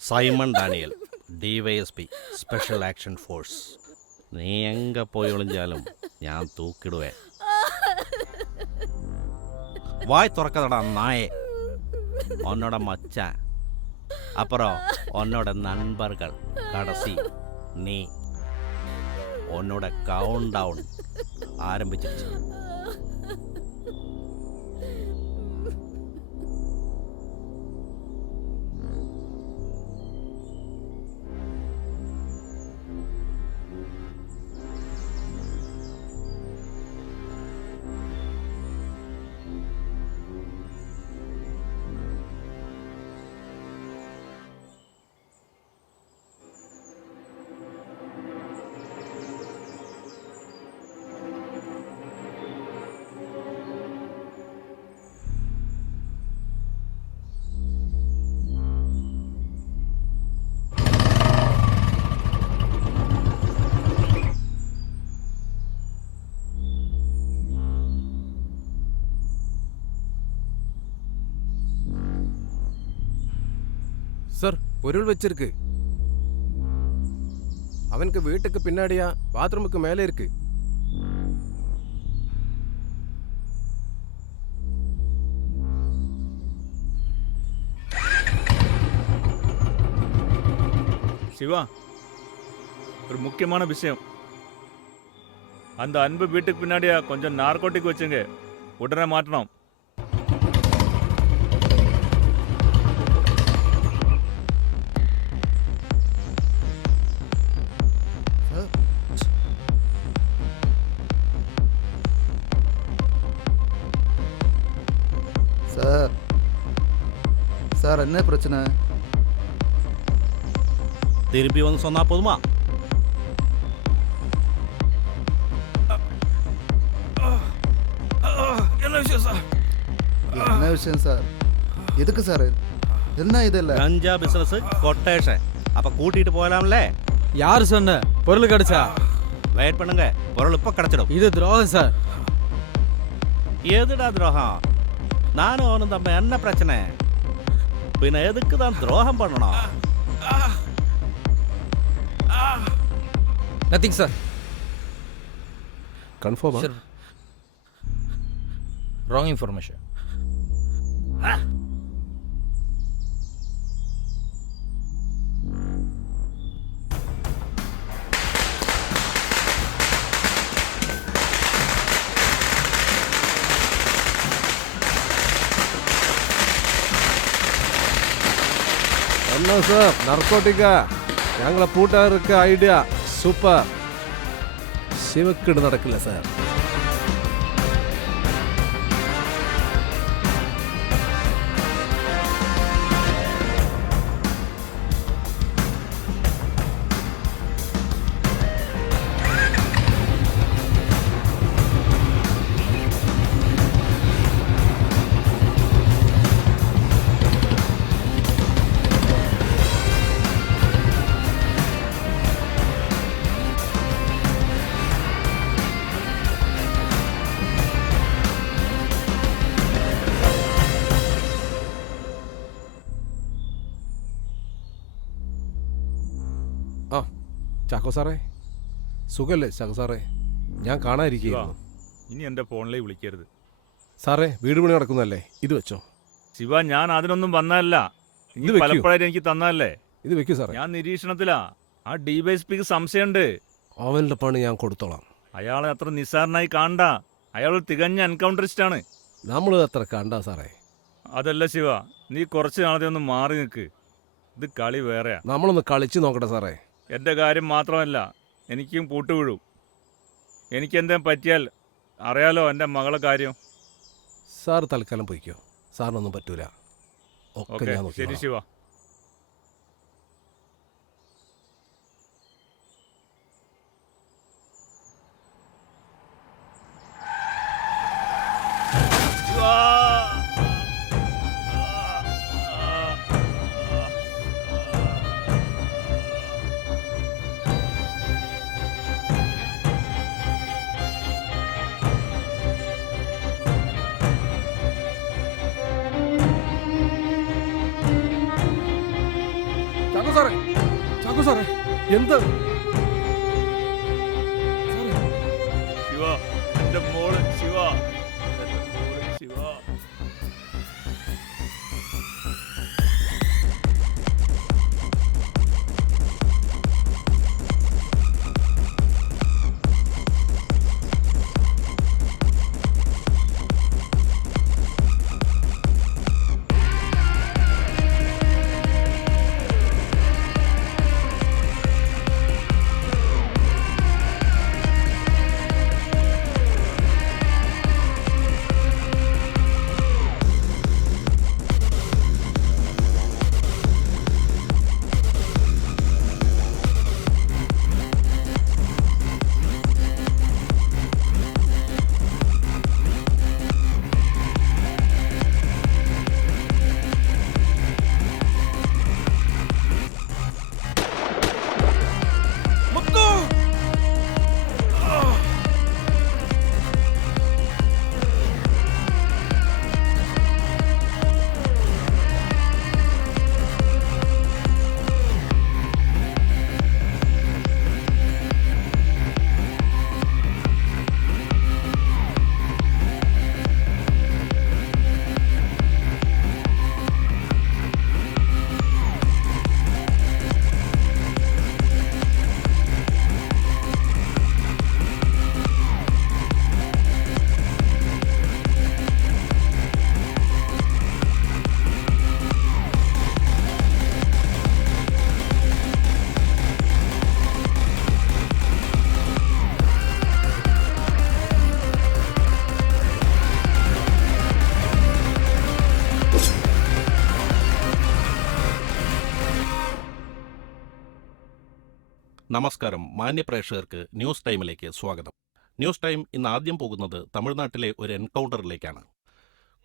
Simon Daniel, DYSP special action force. നീ എങ്ക പോയി ഒളിഞ്ഞാലും ഞാൻ തൂക്കിടുവേ. வாய் திறக்கதடா நாயே. உன்னோட மச்சான், அப்புறம் உன்னோட நண்பர்கள், கடைசி நீ. உன்னோட கவுண்ட் டவுன் ஆரம்பிச்சிருச்சு. சார் பொருள் வச்சிருக்கு. அவனுக்கு வீட்டுக்கு பின்னாடியா பாத்ரூமுக்கு மேலே இருக்கு. சிவா, ஒரு முக்கியமான விஷயம். அந்த அன்பு வீட்டுக்கு பின்னாடியா கொஞ்சம் நார்கோட்டிக் வச்சுங்க, உடனே மாட்டணும். சார் சார் என்ன பிரச்சனை? திரும்பி வந்து சொன்னா போதுமா? என்ன விஷயம் சார்? என்ன விஷயம் சார்? எதுக்கு சார்? என்ன இதெல்லாம்? கஞ்சா பிசினஸ் கொட்டேஷன். அப்ப கூட்டிட்டு போகலாம்ல? யாரு சொன்ன பொருள் கிடைச்சா? வெயிட் பண்ணுங்க, பொருள் இப்ப கிடைச்சிடும். இது துரோகம் சார். எதுடா துரோகம்? நானும் அவனும் தம்ம என்ன பிரச்சனை? பின்ன எதுக்கு தான் துரோகம் பண்ணணும்? Nothing sir. கன்ஃபார்மா? Wrong information. என்ன சார் நர்கோட்டிக்கா? ഞങ്ങളെ പൂട്ടാർക്ക് ഐഡിയ സൂപ്പർ. ശിവക്കിട് നടക്കില്ല സാർ. ആ ചാക്കോ സാറേ, സുഖല്ലേ ചാക്കോ സാറേ? ഞാൻ കാണാതിരിക്കുകയായിരുന്നു. ഇനി എൻ്റെ ഫോണിലേക്ക് വിളിക്കരുത് സാറേ. വീട് പണി നടക്കുന്നതല്ലേ, ഇത് വെച്ചോ. ശിവ, ഞാൻ അതിനൊന്നും വന്നതല്ല. ഇത് വെക്കൂ. പലപ്പോഴായിട്ട് എനിക്ക് തന്നതല്ലേ. ഇത് വെക്കൂ സാറേ. ഞാൻ നിരീക്ഷണത്തിലാ. ആ ഡിവൈഎസ്പിക്ക് സംശയമുണ്ട്. അവൻ്റെ പണി ഞാൻ കൊടുത്തോളാം. അയാളെ അത്ര നിസ്സാരനായി കാണണ്ട. അയാൾ ഒരു തികഞ്ഞ എൻകൗണ്ടറിസ്റ്റാണ്. നമ്മൾ അത്ര കണ്ട സാറേ. അതല്ല ശിവ, നീ കുറച്ച് നാളത്തെ ഒന്ന് മാറി നിൽക്ക്. ഇത് കളി വേറെയാ. നമ്മളൊന്ന് കളിച്ച് നോക്കട്ടെ സാറേ. എൻ്റെ കാര്യം മാത്രമല്ല, എനിക്കും പൂട്ടുവീഴും. എനിക്കെന്തേലും പറ്റിയാൽ അറിയാലോ എൻ്റെ മകളെ കാര്യം. സാർ തൽക്കാലം പോയിക്കോ. സാറിനൊന്നും പറ്റൂല. ഒക്കെ ഓക്കെ, ഞാൻ ശരി നോക്കിക്കോളാം. ശിവ. ചാക്കോ സാറേ, ചാക്കോ സാറേ, എന്ത്? ശിവ, എൻ്റെ മോള് ശിവ, എൻ്റെ മോള് ശിവ. നമസ്കാരം മാന്യപ്രേക്ഷകർക്ക് ന്യൂസ് ടൈമിലേക്ക് സ്വാഗതം. ന്യൂസ് ടൈം ഇന്ന് ആദ്യം പോകുന്നത് തമിഴ്നാട്ടിലെ ഒരു എൻകൗണ്ടറിലേക്കാണ്.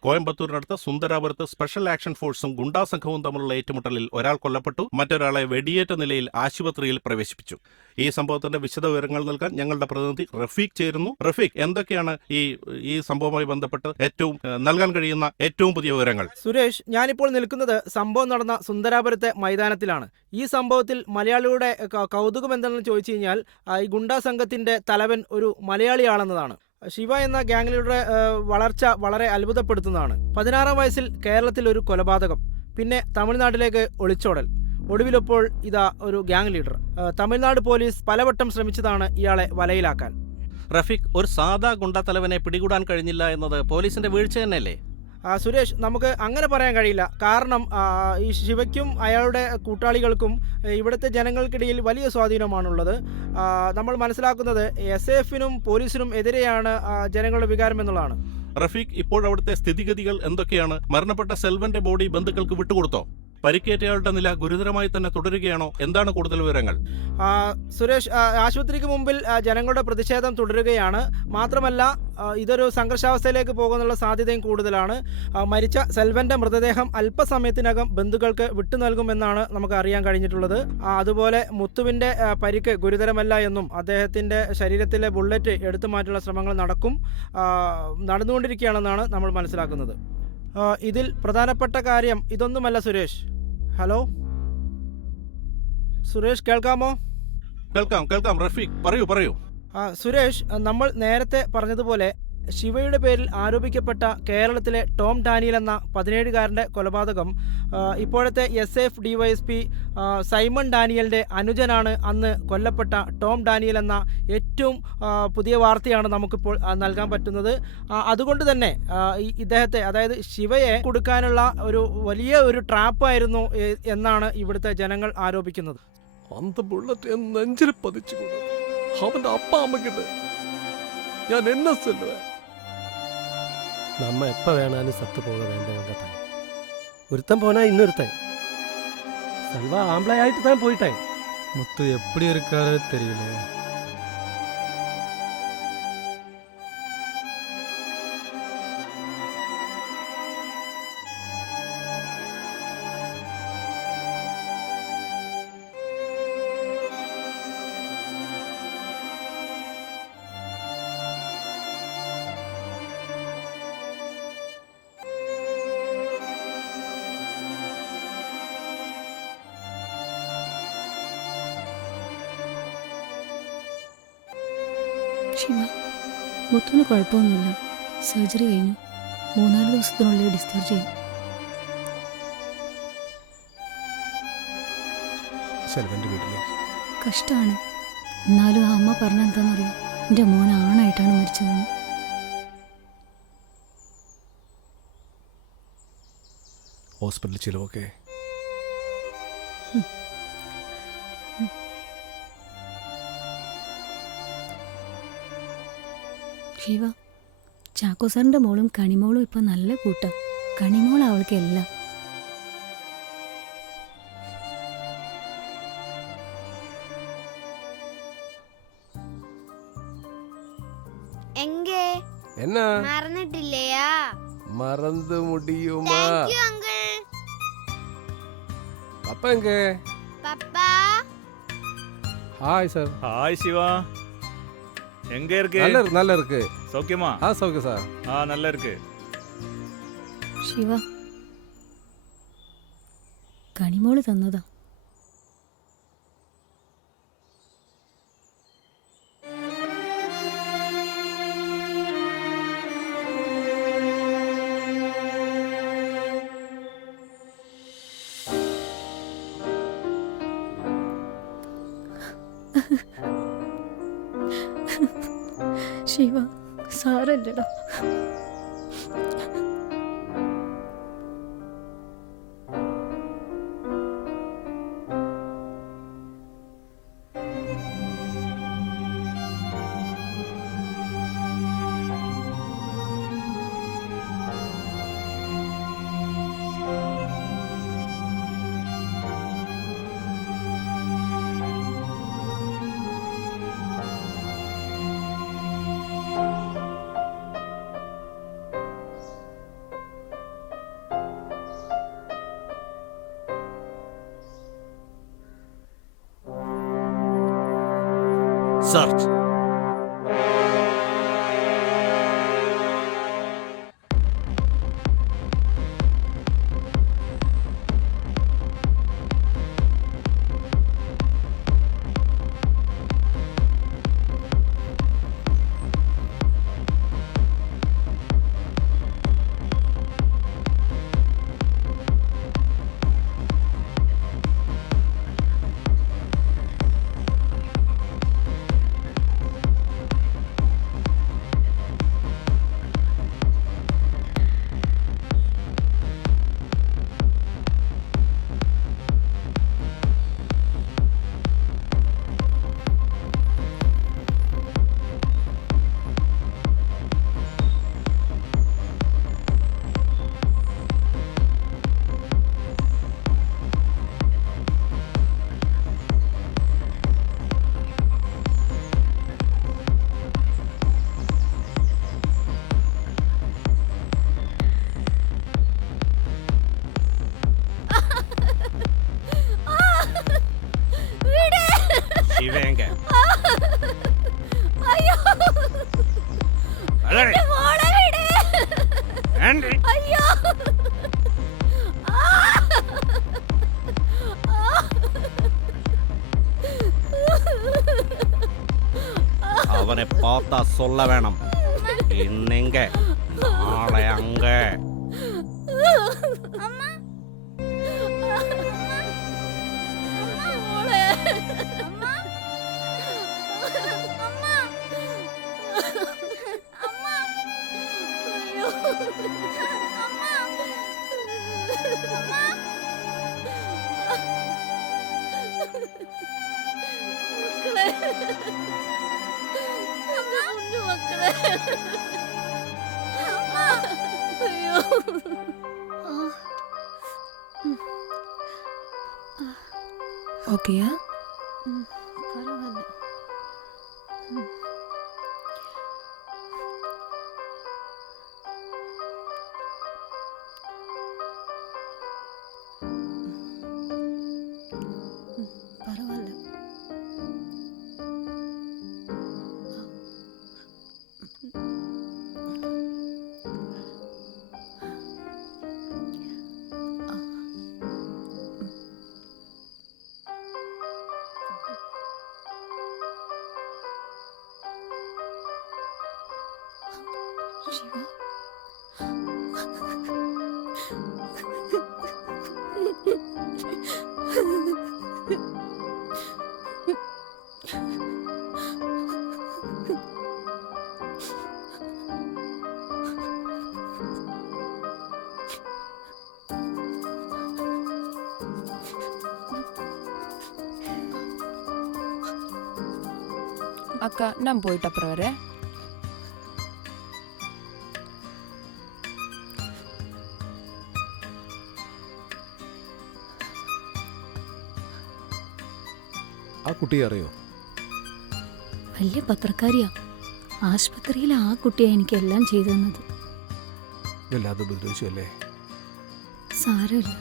കോയമ്പത്തൂരിനടുത്ത് സുന്ദരാപുരത്ത് സ്പെഷ്യൽ ആക്ഷൻ ഫോഴ്സും ഗുണ്ടാ സംഘവും തമ്മിലുള്ള ഏറ്റുമുട്ടലിൽ ഒരാൾ കൊല്ലപ്പെട്ടു, മറ്റൊരാളെ വെടിയേറ്റ നിലയിൽ ആശുപത്രിയിൽ പ്രവേശിപ്പിച്ചു. ഈ സംഭവത്തിന്റെ വിശദവിവരങ്ങൾ നൽകാൻ ഞങ്ങളുടെ പ്രതിനിധി റഫീഖ് ചേരുന്നു. റഫീഖ്, എന്തൊക്കെയാണ് ഈ സംഭവവുമായി ബന്ധപ്പെട്ട് നൽകാൻ കഴിയുന്ന ഏറ്റവും പുതിയ വിവരങ്ങൾ? സുരേഷ്, ഞാനിപ്പോൾ നിൽക്കുന്നത് സംഭവം നടന്ന സുന്ദരാപുരത്തെ മൈതാനത്തിലാണ്. ഈ സംഭവത്തിൽ മലയാളിയുടെ കൗതുകം എന്താണെന്ന് ചോദിച്ചു കഴിഞ്ഞാൽ ഈ ഗുണ്ടാ സംഘത്തിന്റെ തലവൻ ഒരു മലയാളിയാണെന്നതാണ്. ശിവ എന്ന ഗ്യാങ് ലീഡറുടെ വളർച്ച വളരെ അത്ഭുതപ്പെടുത്തുന്നതാണ്. 16-ാം വയസ്സിൽ കേരളത്തിൽ ഒരു കൊലപാതകം, പിന്നെ തമിഴ്നാട്ടിലേക്ക് ഒളിച്ചോടൽ, ഒടുവിലിപ്പോൾ ഇതാ ഒരു ഗ്യാങ് ലീഡർ. തമിഴ്നാട് പോലീസ് പലവട്ടം ശ്രമിച്ചതാണ് ഇയാളെ വലയിലാക്കാൻ. റഫീഖ്, ഒരു സാധാ ഗുണ്ടാ തലവനെ പിടികൂടാൻ കഴിഞ്ഞില്ല എന്നത് പോലീസിന്റെ വീഴ്ച തന്നെയല്ലേ? സുരേഷ്, നമുക്ക് അങ്ങനെ പറയാൻ കഴിയില്ല. കാരണം ഈ ശിവയ്ക്കും അയാളുടെ കൂട്ടാളികൾക്കും ഇവിടുത്തെ ജനങ്ങൾക്കിടയിൽ വലിയ സ്വാധീനമാണുള്ളത്. നമ്മൾ മനസ്സിലാക്കുന്നത് SAF-നും പോലീസിനും എതിരെയാണ് ജനങ്ങളുടെ വികാരം എന്നുള്ളതാണ്. റഫീഖ്, ഇപ്പോൾ അവിടുത്തെ സ്ഥിതിഗതികൾ എന്തൊക്കെയാണ്? മരണപ്പെട്ട സെൽവന്റെ ബോഡി ബന്ധുക്കൾക്ക് വിട്ടുകൊടുത്തോ? പരിക്കേറ്റയാളുടെ നില ഗുരുതരമായി തന്നെ തുടരുകയാണോ? എന്താണ് കൂടുതൽ വിവരങ്ങൾ? സുരേഷ്, ആശുപത്രിക്ക് മുമ്പിൽ ജനങ്ങളുടെ പ്രതിഷേധം തുടരുകയാണ്. മാത്രമല്ല, ഇതൊരു സംഘർഷാവസ്ഥയിലേക്ക് പോകുന്നുള്ള സാധ്യതയും കൂടുതലാണ്. മരിച്ച സെൽവന്റെ മൃതദേഹം അല്പസമയത്തിനകം ബന്ധുക്കൾക്ക് വിട്ടു നൽകുമെന്നാണ് നമുക്ക് അറിയാൻ കഴിഞ്ഞിട്ടുള്ളത്. അതുപോലെ മുത്തുവിന്റെ പരിക്ക് ഗുരുതരമല്ല എന്നും അദ്ദേഹത്തിന്റെ ശരീരത്തിലെ ബുള്ളറ്റ് എടുത്തു മാറ്റാനുള്ള ശ്രമങ്ങൾ നടന്നുകൊണ്ടിരിക്കുകയാണെന്നാണ് നമ്മൾ മനസ്സിലാക്കുന്നത്. ഇതിൽ പ്രധാനപ്പെട്ട കാര്യം ഇതൊന്നുമല്ല സുരേഷ്. ഹലോ സുരേഷ്, കേൾക്കാമോ? കേൾക്കാം റഫീഖ്, പറയൂ. സുരേഷ്, നമ്മൾ നേരത്തെ പറഞ്ഞതുപോലെ ശിവയുടെ പേരിൽ ആരോപിക്കപ്പെട്ട കേരളത്തിലെ ടോം ഡാനിയൽ എന്ന 17-കാരൻ്റെ കൊലപാതകം ഇപ്പോഴത്തെ SAF DYSP സൈമൺ ഡാനിയലിൻ്റെ അനുജനാണ് അന്ന് കൊല്ലപ്പെട്ട ടോം ഡാനിയൽ എന്ന ഏറ്റവും പുതിയ വാർത്തയാണ് നമുക്കിപ്പോൾ നൽകാൻ പറ്റുന്നത്. അതുകൊണ്ട് തന്നെ ഇദ്ദേഹത്തെ, അതായത് ശിവയെ കൊടുക്കാനുള്ള ഒരു വലിയ ഒരു ട്രാപ്പായിരുന്നു എന്നാണ് ഇവിടുത്തെ ജനങ്ങൾ ആരോപിക്കുന്നത്. നെഞ്ചിൽ പതിച്ചു അവന്റെ അപ്പ അമ്മക്കിട്ട് ഞാൻ എന്നെ சொல்லுவேன். നമ്മ എപ്പോൾ വേണാലും സത്തു പോക വേണ്ട താൻ. ഒരുത്തൻ പോനാ ഇന്നൊരുത്തൻ. സെൽവ ആംബ്ലയായിട്ട് താൻ പോയിട്ടേ. முத்து எப்படி இருக்காரு தெரியல. ശിവ, മുത്തുവിന് കുഴപ്പമൊന്നുമില്ല. സർജറി കഴിഞ്ഞു. 3-4 ദിവസത്തിനുള്ളിൽ ഡിസ്ചാർജ് ചെയ്യും. സെൽവന്റെ വീട്ടിലേക്ക്. കഷ്ടമാണ്. എന്നാലും ആ അമ്മ പറഞ്ഞ എന്താണെന്നറിയാം, എൻ്റെ മോൻ ആണായിട്ടാണ് മരിച്ചതെന്ന്. ഹോസ്പിറ്റൽ ചിലവൊക്കെ ശിവ, ചാക്കോ സാറിൻ്റെ മോളും കണിമോളും ഇപ്പം നല്ല കൂട്ടാ. കണിമോൾ അവൾക്ക് എല്ലാം. என்ன മറന്നിട്ടില്ലയാ? மறந்து முடியுமா? அப்பா எங்க? പപ്പാ. Hi sir. ஹாய் சிவா, எங்க இருக்கு? நல்லா இருக்கு. சௌக்கியமா? சௌக்கியம் சார். நல்லா இருக்கு. ശിവ, കണിമോള് തന്നതാ. ശിവ, സാരല്ലടാ. Search. ശിവയെങ്ക അയ്യോ അല്ലടി. എന്റെ മോളെ വിട്. ഏണ്ടി. അയ്യോ அவனை பார்த்தா சொல்ல வேணும் இன்னைங்க நாளை அங்க മോളെ ஓகேயா? பரவாயில்ல. பரவாயில்ல. சிவா அக்கா நான் போயிட்டு அப்புறம் வரேன். ആ കുട്ടിയെ അറിയോ? വലിയ പത്രക്കാരിയാ. ആശുപത്രിയിൽ ആ കുട്ടിയാ എനിക്ക് എല്ലാം ചെയ്തു തന്നത്. വല്ലാതെ ഉപദ്രവിച്ചു അല്ലേ? സാരമില്ല.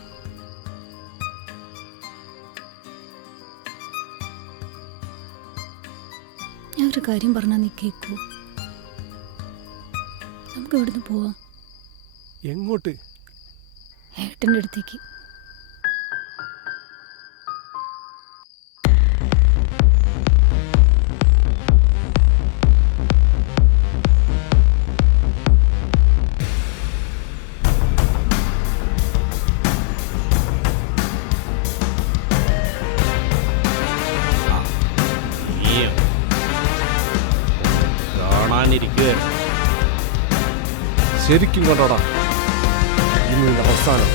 ഞാൻ ഒരു കാര്യം പറഞ്ഞാൽ നീ കേൾക്കൂ. നമുക്ക് ഇവിടുന്ന് പോവാം. എങ്ങോട്ട്? ഏട്ടൻ്റെ അടുത്തേക്ക്. കാണാനിരിക്കുകയാണ്. ശരിക്കും കൊണ്ടോടാ ഇന്ന് അവസാനം.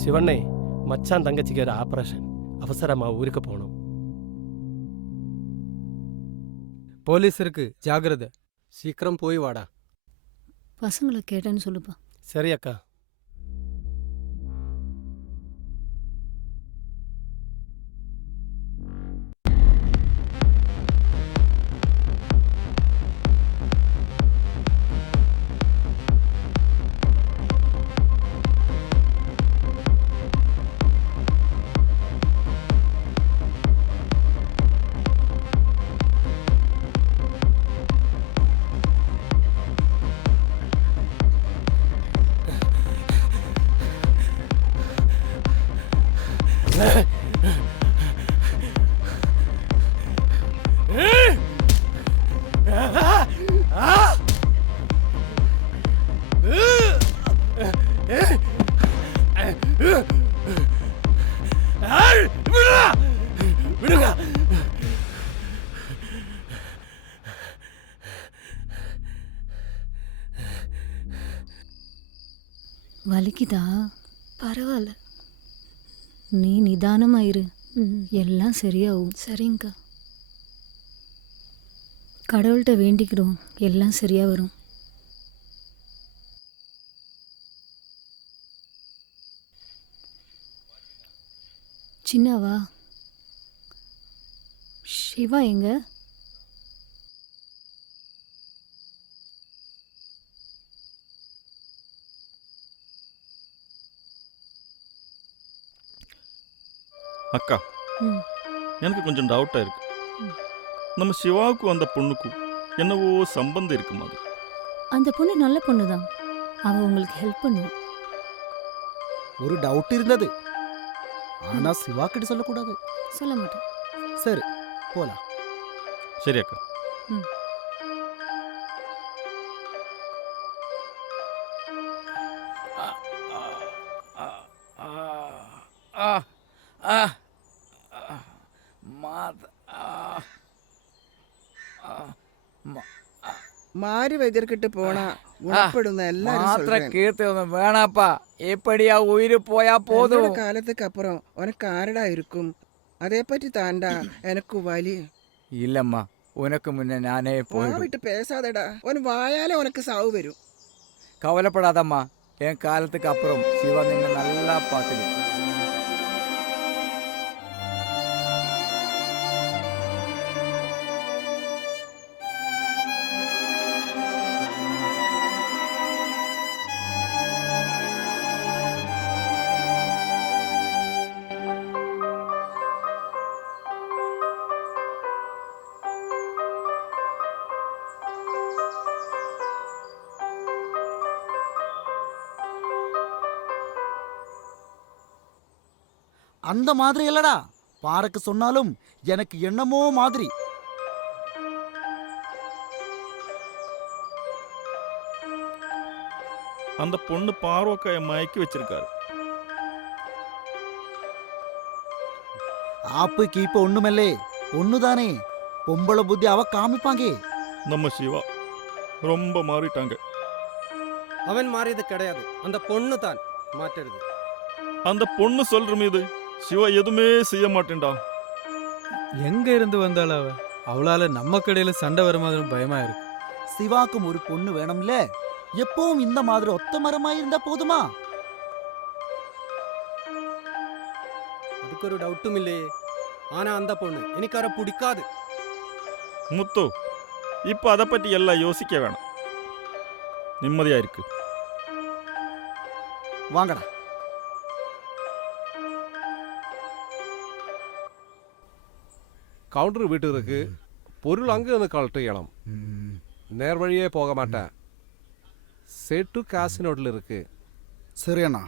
சிவண்ணே, மச்சான் தங்கச்சிக்கு ஒரு ஆபரேஷன், அவசரமா ஊருக்கு போகணும். போலீஸ் இருக்கு, ஜாகிரதை. சீக்கிரம் போய் வாடா. பசங்களை கேட்டேன்னு சொல்லுப்பா. சரி அக்கா. வலிக்குதா? பரவாயில்ல, நீ நிதானமாயிரு, எல்லாம் சரியாகும். சரிங்கக்கா, கடவுள்கிட்ட வேண்டிக்கிறோம், எல்லாம் சரியா வரும். சின்னவா, சிவா எங்க? அக்கா, எனக்கு கொஞ்சம் டவுட்டாக இருக்கு. நம்ம சிவாவுக்கும் அந்த பொண்ணுக்கும் என்னவோ சம்பந்தம் இருக்கு மாதிரி. அந்த பொண்ணு நல்ல பொண்ணு தான், அவ உங்களுக்கு ஹெல்ப் பண்ணும். ஒரு டவுட் இருந்தது, ஆனா சிவா கிட்ட சொல்லக்கூடாது. சொல்ல மாட்டேன். சரி, போலாம். சரி அக்கா. മാരി വൈദ്യർക്കിട്ട് പോണ ഗുണപ്പെടുന്ന மாத்திரை கீர்த்தி ஒன்றும் வேணாப்பா, எப்படியா உயிர் போயா போதும். കാലത്തേക്ക് അപ്പുറം ഉനക്ക് ആരടാ ഇരിക്കും, അതേപ്പറ്റി താണ്ടാ എനക്ക് വലി. இல்லம்மா, உனக்கு முன்ன நானே போயிடும். വിട്ട് പേസാതെടാ, ഓൻ വായാലേ ഉനക്ക് സാവ് വരും. கவலைப்படாதம்மா, என் காலத்துக்கு அப்புறம் சிவா நின்று நல்லா பார்த்துடும். அந்த மாதிரி இல்லடா, பாருக்கு சொன்னாலும் எனக்கு என்னமோ மாதிரி. அந்த பொண்ணு பார்வக்காய மயக்கி வச்சிருக்காரு. ஆப்பு கீப்ப ஒண்ணுமல்லே, ஒண்ணுதானே, பொம்பளை புத்தி அவ காமிப்பாங்க. நம்ம சிவா ரொம்ப மாறிட்டாங்க. அவன் மாறியது கிடையாது, அந்த பொண்ணு தான் மாற்றுறது. அந்த பொண்ணு சொல்ற மீது சிவா எதுவுமே செய்ய மாட்டேன்டா. எங்க இருந்து வந்தாள் அவ? அவளால நம்ம கடையில சண்டை வர மாதிரி பயமா இருக்கு. சிவாக்கும் ஒரு பொண்ணு வேணும்ல, எப்பவும் இந்த மாதிரி ஒத்த மரமா இருந்தா போதுமா? அதுக்கு ஒரு டவுட்டும் இல்லையே, ஆனா அந்த பொண்ணு எனக்கு அவரை பிடிக்காது. முத்து, இப்ப அதை பற்றி எல்லாம் யோசிக்க வேணாம், நிம்மதியா இருக்கு. வாங்கடா. கவுண்டர் வீட்டு இருக்கு, பொருள் அங்கே வந்து கலெக்ட் செய்யணும். நேர்வழியே போக மாட்டேன். செட்டு காசினோட்டில் இருக்கு. சரி அண்ணா.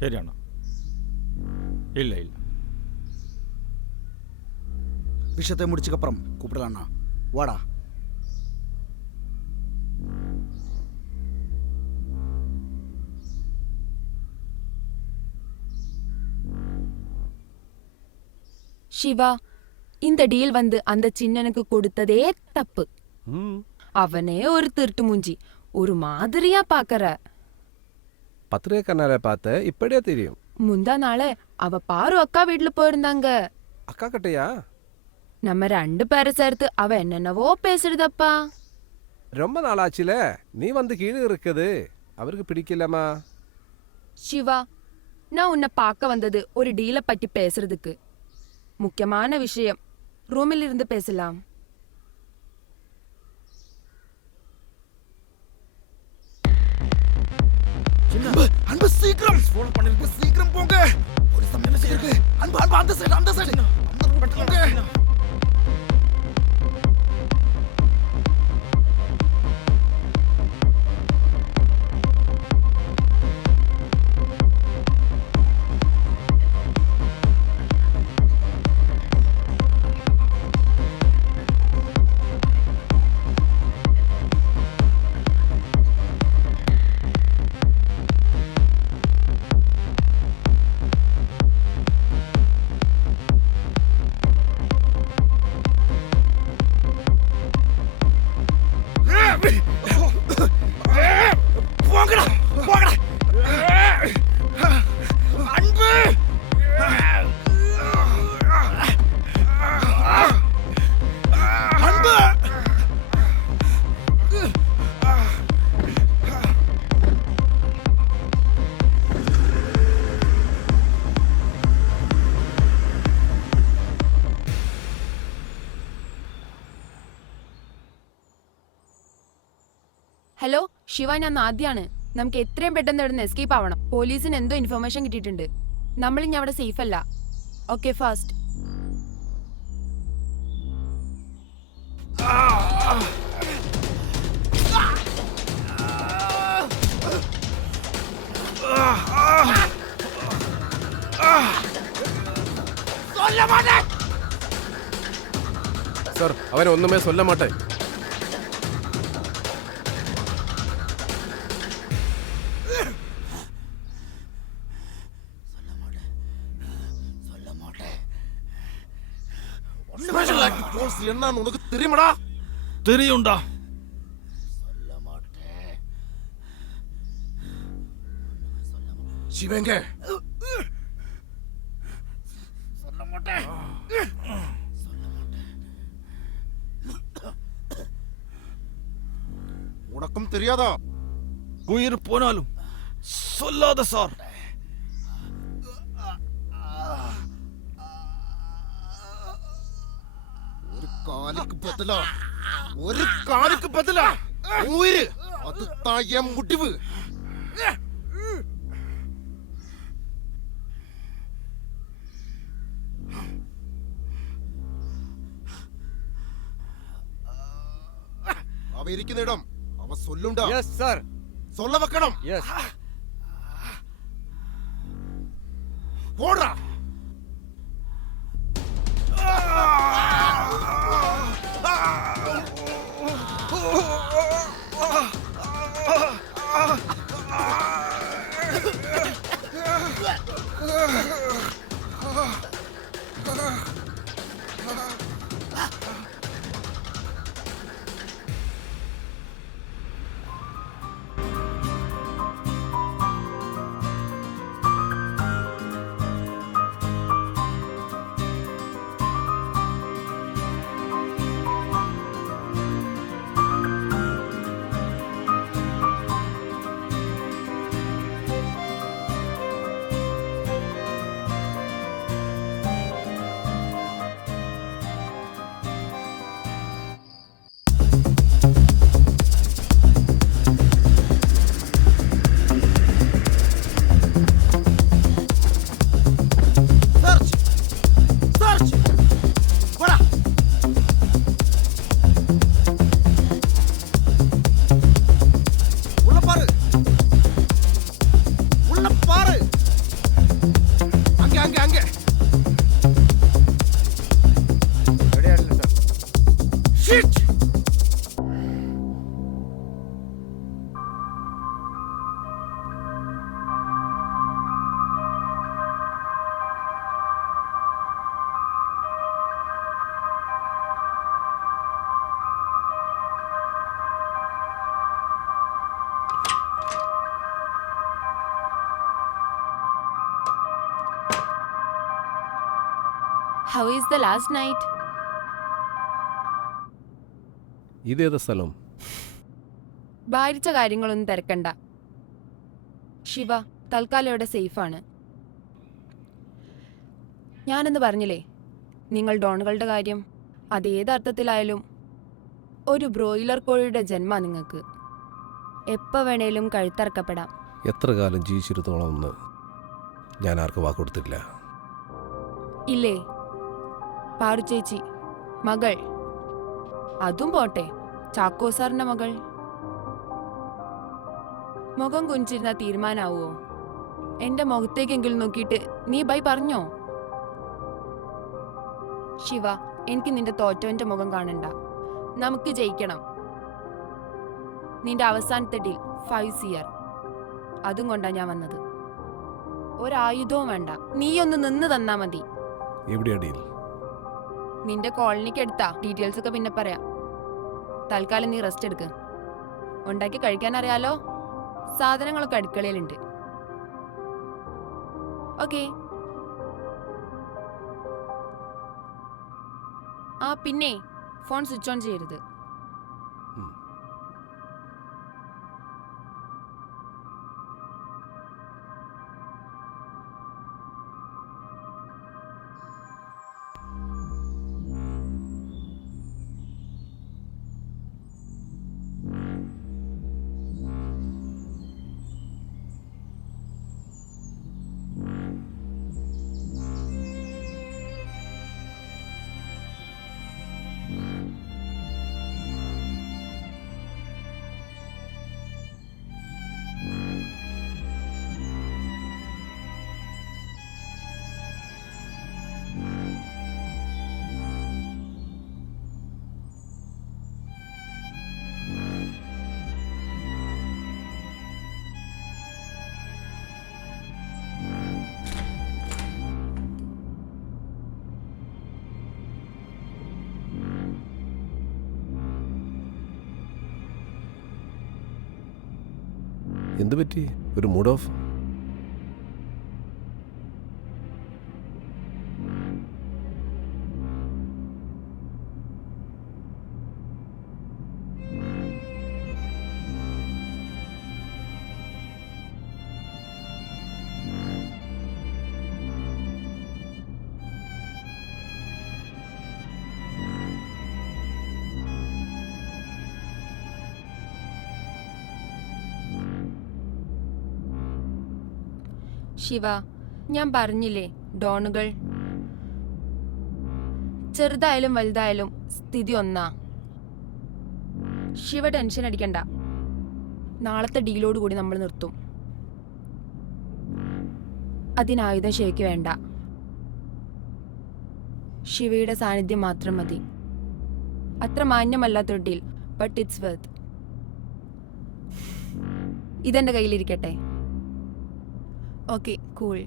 சரி அண்ணா. இல்லை இல்லை, விஷயத்தை முடிச்சுக்கப்புறம் கூப்பிடலாண்ணா. வாடா. சிவா, இந்த டீல் வந்து அந்த சின்னனுக்கு கொடுத்ததே தப்பு. அவனே ஒரு திருட்டு மூஞ்சி, ஒரு மாதிரியா பாக்கற. பத்திரிகைக்காரனால பார்த்து இப்படியே தெரியும். முந்தா நாளே அவ பாரு அக்கா வீட்டுல போயிருந்தாங்க. அக்கா கிட்டயா? நம்ம 2 பேரை சேர்த்து அவ என்னென்னவோ பேசுறதப்பா. ரொம்ப நாளாச்சுல நீ வந்து கீழே இருக்குது, அவருக்கு பிடிக்கலமா? சிவா, நான் உன்னை பார்க்க வந்தது ஒரு டீலை பத்தி பேசுறதுக்கு. முக்கியமான விஷயம், ரூமில் இருந்து பேசலாம். அன்பு சீக்கிரம் ஃபோன் பண்ணிருக்கு, சீக்கிரம் போங்க. ஒரு சமயம் செய்யுங்க. அன்பு அன்பு அந்த சைடு அந்த ரூட் போங்க. போங்கடா போங்கடா. அன்பு அன்பு ഹലോ ശിവ, ഞാൻ ആദ്യാണ്. നമുക്ക് എത്രയും പെട്ടെന്ന് ഇവിടുന്ന് എസ്കേപ്പ് ആവണം. പോലീസിന് എന്തോ ഇൻഫർമേഷൻ കിട്ടിയിട്ടുണ്ട്. നമ്മളിനി അവിടെ സേഫ് അല്ല. Okay, fast. സാർ, അവനെ ഒന്നുമേ சொல்ல மாட்டேன். ஸ்பெஷல் ஆக்ட் போர்ஸ் என்னன்னு உனக்கு தெரியுமாடா? தெரியும்டா. சிவங்க சொல்ல மாட்டேன். உனக்கும் தெரியாதா? உயிர் போனாலும் சொல்லாத சார். ஒரு காலுக்கு பதிலா உயிர், அதுதான் என் முடிவு. அவ இருக்கிற இடம் அவ சொல்லுண்டா. Yes sir. சொல்ல வைக்கணும். எஸ். போடுறா. How is the last night? ഇതേതാ സ്ഥലം? ഭാരിച്ച കാര്യങ്ങളൊന്നും തിരക്കണ്ട. ശിവ തൽക്കാലം ഇവിടെ സേഫാണ്. ഞാനെന്ന് പറഞ്ഞില്ലേ നിങ്ങൾ ഡോണുകളുടെ കാര്യം, അതേതർത്ഥത്തിലായാലും ഒരു ബ്രോയിലർ കോഴിയുടെ ജന്മ നിങ്ങൾക്ക്. എപ്പോൾ വേണേലും കഴുത്തറക്കപ്പെടാം. എത്ര കാലം ജീവിച്ചിരുന്നോളം എന്ന് ഞാൻ ആർക്കും വാക്കുകൊടുത്തില്ല. ഇല്ലേ പാറു ചേച്ചി മകൾ, അതും പോട്ടെ ചാക്കോ സാറിന്റെ മകൾ. മുഖം കുഞ്ചിരുന്ന തീരുമാനാവോ? എന്റെ മുഖത്തേക്കെങ്കിലും നോക്കിയിട്ട് നീ ബൈ പറഞ്ഞോ? ശിവ, എനിക്ക് നിന്റെ തോറ്റവന്റെ മുഖം കാണണ്ട. നമുക്ക് ജയിക്കണം. നിന്റെ അവസാനത്തെ ഡീൽ 5 years, അതും കൊണ്ടാ ഞാൻ വന്നത്. ഒരായുധവും വേണ്ട, നീയൊന്ന് നിന്ന് തന്നാ മതി. എവിടെയാ ഡീൽ? നിന്റെ കോളനിക്ക് എടുത്താ, ഡീറ്റെയിൽസ് ഒക്കെ പിന്നെ പറയാം. തൽക്കാലം നീ റെസ്റ്റ് എടുക്ക്. ഉണ്ടാക്കി കഴിക്കാൻ അറിയാലോ, സാധനങ്ങളൊക്കെ അടുക്കളയിലുണ്ട്. ഓക്കെ. ആ പിന്നെ ഫോൺ സ്വിച്ച് ഓൺ ചെയ്യരുത്. എന്ത് പറ്റി? ഒരു മൂഡ് ഓഫ്? ശിവ, ഞാൻ പറഞ്ഞില്ലേ ഡോണുകൾ ചെറുതായാലും വലുതായാലും സ്ഥിതി ഒന്നാ. ശിവ ടെൻഷൻ അടിക്കണ്ട, നാളത്തെ ഡീലോട് കൂടി നമ്മൾ നിർത്തും. അതിനായുധം ശരിക്ക് വേണ്ട, ശിവയുടെ സാന്നിധ്യം മാത്രം മതി. അത്ര മാന്യമല്ലാത്തൊരു ഡീൽ, ബട്ട് ഇറ്റ്സ് വർത്ത്. ഇതെന്റെ കയ്യിലിരിക്കട്ടെ. Okay, cool.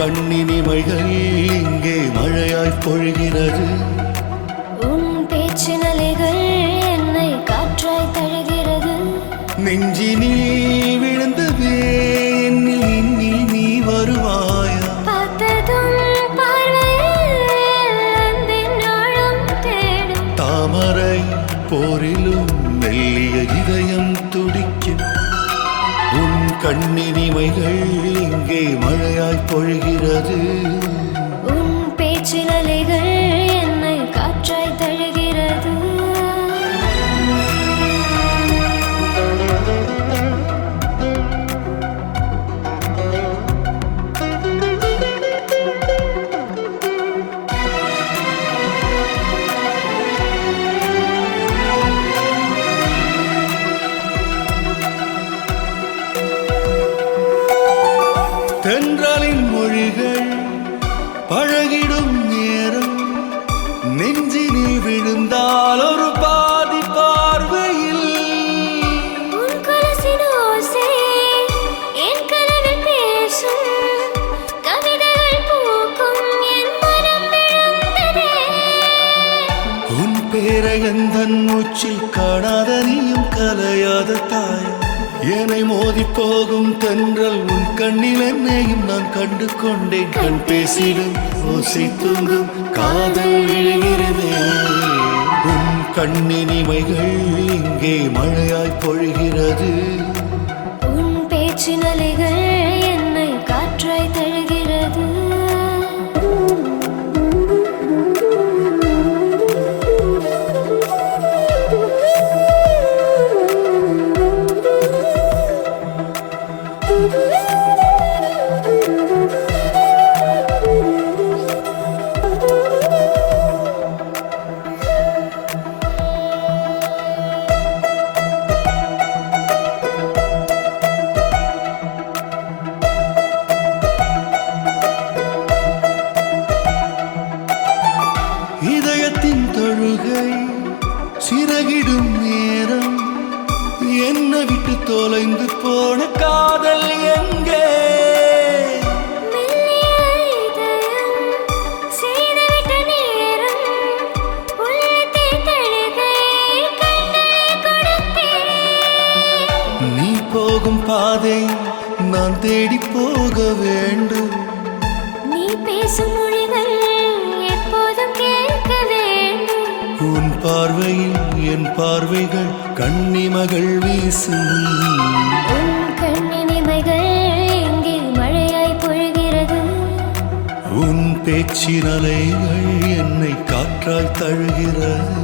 கண்ணினிமைகள் இங்கே மழையாய் பொழிகிறது. உன் பேச்சு நலைகள் என்னை காற்றாய் தழுகிறது. நெஞ்சினில் விழுந்ததே என்னில் இன்னில் நீ வருவாயா? பார்த்ததும் பார்வையில் அன்பின் ஆழம் தேடும். தாமரை போரிலும் மெல்லிய இதயம் துடிக்கும். உன் கண்ணினிமைகள் இங்கே மழையாய் பொழிகிறது. உன் பேச்சில் அலைகள் என்னை காற்றாய் தழுகிறது. வேற எந்த மூச்சில் காணாத நீயும் கலையாத தாய் என்னை மோதி போகும் தென்றல் உன் கண்ணில் என்னையும் நான் கண்டு கொண்டேன் கண் பேசிடும் ஓசை தூங்கும் காதல் விழுகிறதே உன் கண்ணின் இமைகள் இங்கே மழையாய் பொழிகிறது உன் பேச்சின் அலைகள் என்னை காற்றாய் தழுகிறது இதயத்தின் தொழுகை சிறகிடும் நேரம் என்னை விட்டு தொலைந்து போன காதல் எங்கே நீ போகும் பாதை நான் தேடி போக வேண்டும் நீ பேசும் மொழிகள் எப்போதும் கேட்க வேண்டும் உன் பார்வையில் என் பார்வைகள் கண்ணிமகள் வீசும் உன் கண்ணின் இமைகள் எங்கே மழையாய் பொழிகிறது உன் பேச்சின் அலைகள் என்னை காற்றாய் தழுகிறது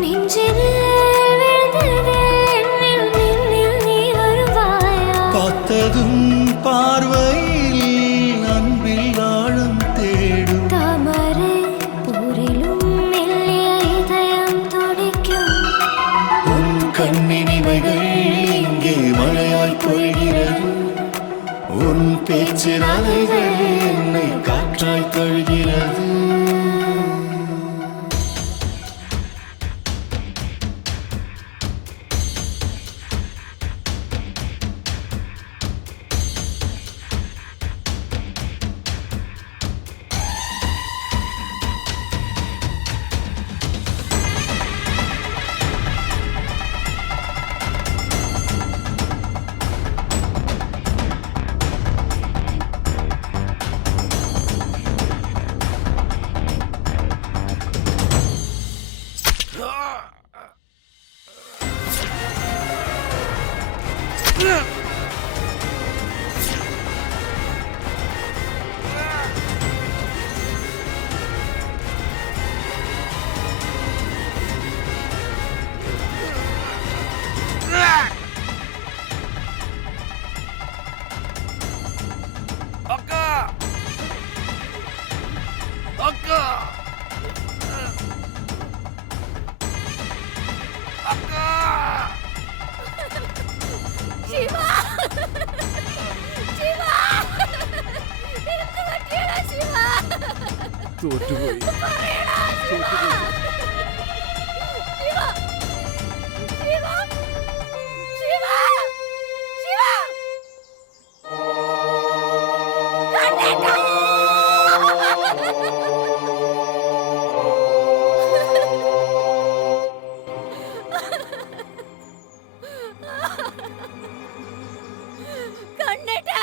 நெஞ்சில் விழுந்தது என்னில் நின்னில் நீ வருவாயா பார்த்ததும் பார்வையில் அன்பில் ஆழம் தேடும் தாமரை போரிலும் மெல்லிய இதயம் துடிக்கும் உன் கண்ணின் இமைகள் இங்கே மழையாய் பொழிகிறது உன் பேச்சின் அலைகள் என்னை காற்றாய் தழுகிறது ശിവാ ശിവാ എന്ത് പറ്റിയടാ ശിവാ തോറ്റുപോയി പറയടാ ശിവാ ശിവാ ശിവാ ശിവാ ശിവാ കണ്ടേട്ടാ കണ്ണേട്ടാ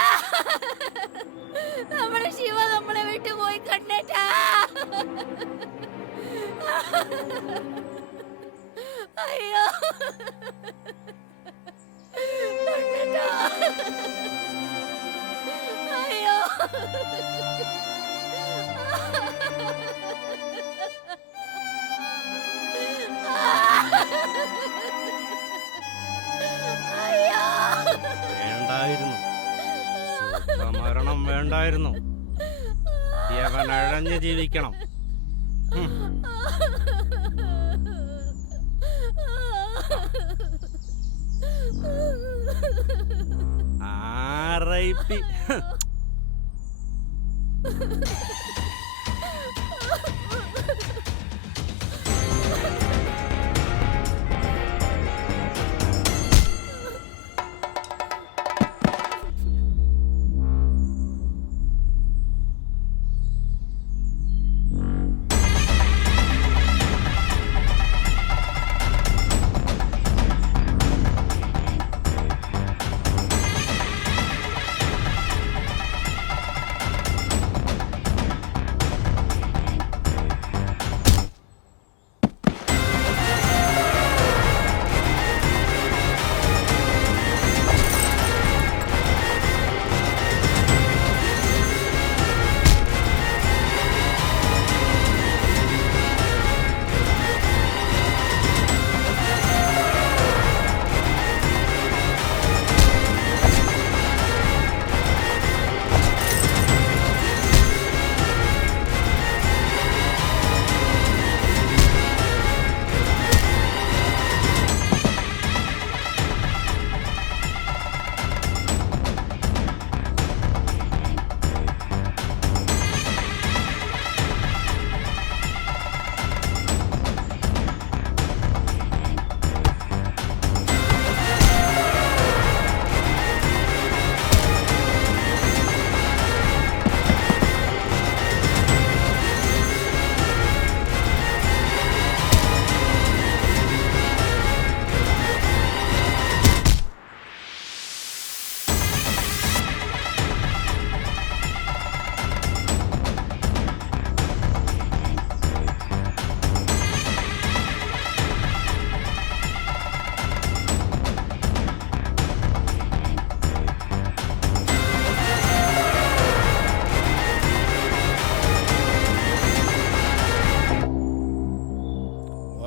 നമ്മുടെ ശിവ നമ്മളെ വിട്ടു പോയി കണ്ണേട്ടാ അയ്യോ കണ്ണേട്ടാ അയ്യോ അയ്യോ വേണ്ടായിരുന്നു സുഖമരണം വേണ്ടായിരുന്നു യവൻ അഴഞ്ഞ് ജീവിക്കണം RIP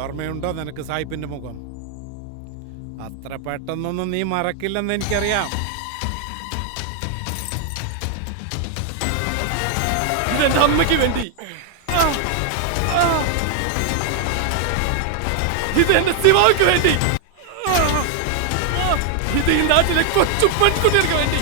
ഓർമ്മയുണ്ടോ നിനക്ക് സായിപ്പിന്റെ മുഖം? അത്ര പെട്ടെന്നൊന്നും നീ മറക്കില്ലെന്ന് എനിക്കറിയാം. ഇതെന്റെ അമ്മയ്ക്ക് വേണ്ടി, ഇത് എന്റെ ശിവാക്ക് വേണ്ടി, ഇത് ഈ നാട്ടിലെ കൊച്ചു പെൺകുട്ടികൾക്ക് വേണ്ടി.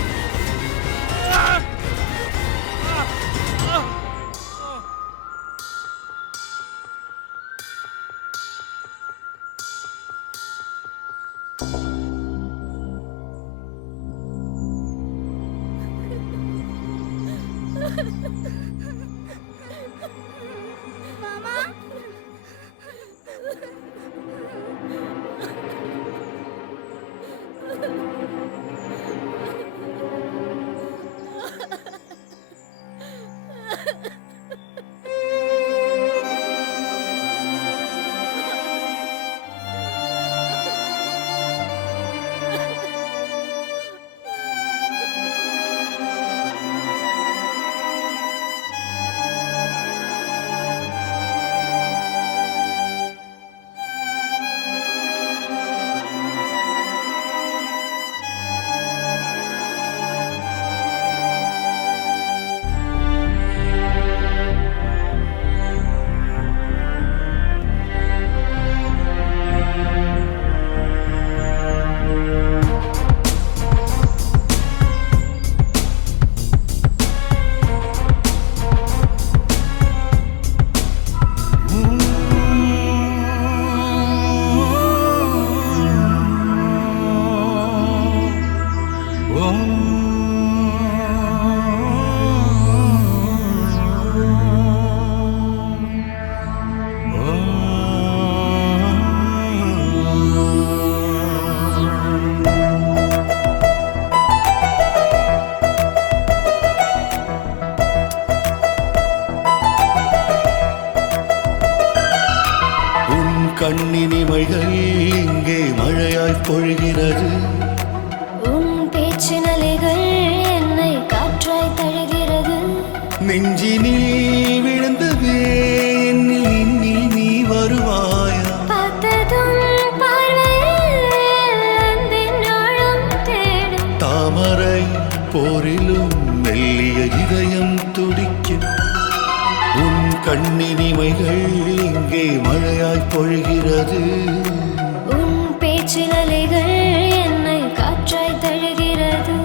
கண்ணினிமைகள் இங்கே மழையாய் பொழிகிறது. உன் பேச்சு நலைகள் என்னை காற்றாய் தழுகிறது. நெஞ்சினில் விழுந்ததே என்னில் இன்னில் நீ வருவாயா? பார்த்ததும் பார்வையில் அன்பின் ஆழம் தேடும். தாமரை போரிலும் மெல்லிய இதயம் துடிக்கும். உன் கண்ணினிமைகள் இங்கே மழையாய் பொழிகிறது. உன் பேச்சில் அலைகள் என்னை காற்றாய் தழுகிறது.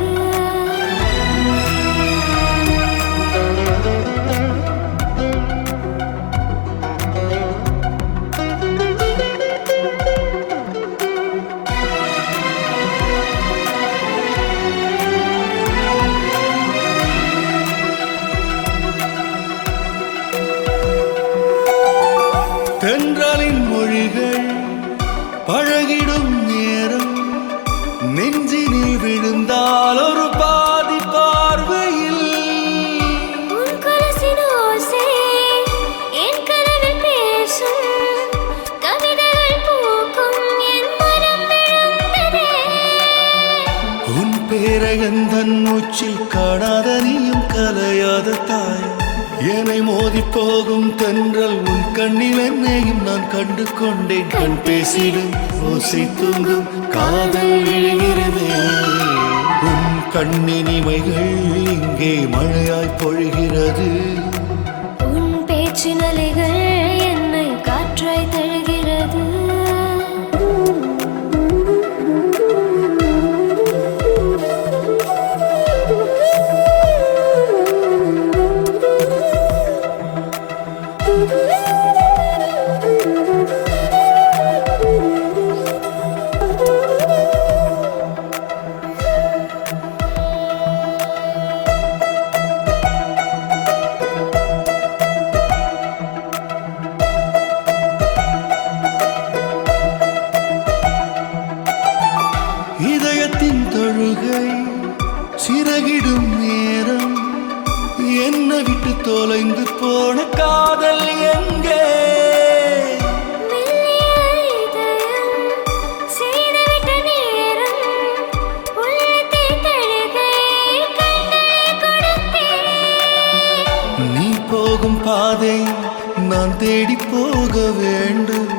தென்றலின் மொழிகள் பழகிடும் நேரம் நெஞ்சினில் விழுந்தால் ஒரு பாதி பார்வையில். உன் கொலுசின் ஓசை என் கனவில் பேசும். கவிதைகள் பூக்கும் என் மனம் விழுந்ததே. உன் பேரையந்தன் மூச்சில் காணாத நீயும் கலையாத தாய். என்னை மோதி போகும் தென்றல் உன் கண்ணில் என்னையும் நான் கண்டு கொண்டேன். கண் பேசிடும் ஓசை தூங்கும் காதல் விழுகிறதே. உன் கண்ணினிமைகள் இங்கே மழையாய் பொழிகிறது. உன் பேச்சின் அலைகள் என்னை காற்றாய் தழுகிறது. இதயத்தின் தொழுகை சிறகிடும் நேரம் என்னை விட்டு தொலைந்து போன காதல் எங்கே? மெல்லிய இதயம் செய்துவிட்ட நேரம் உள்ளத்தை தழுகை கண்களை கொடுத்தேன். நீ போகும் பாதை நான் தேடி போக வேண்டும்.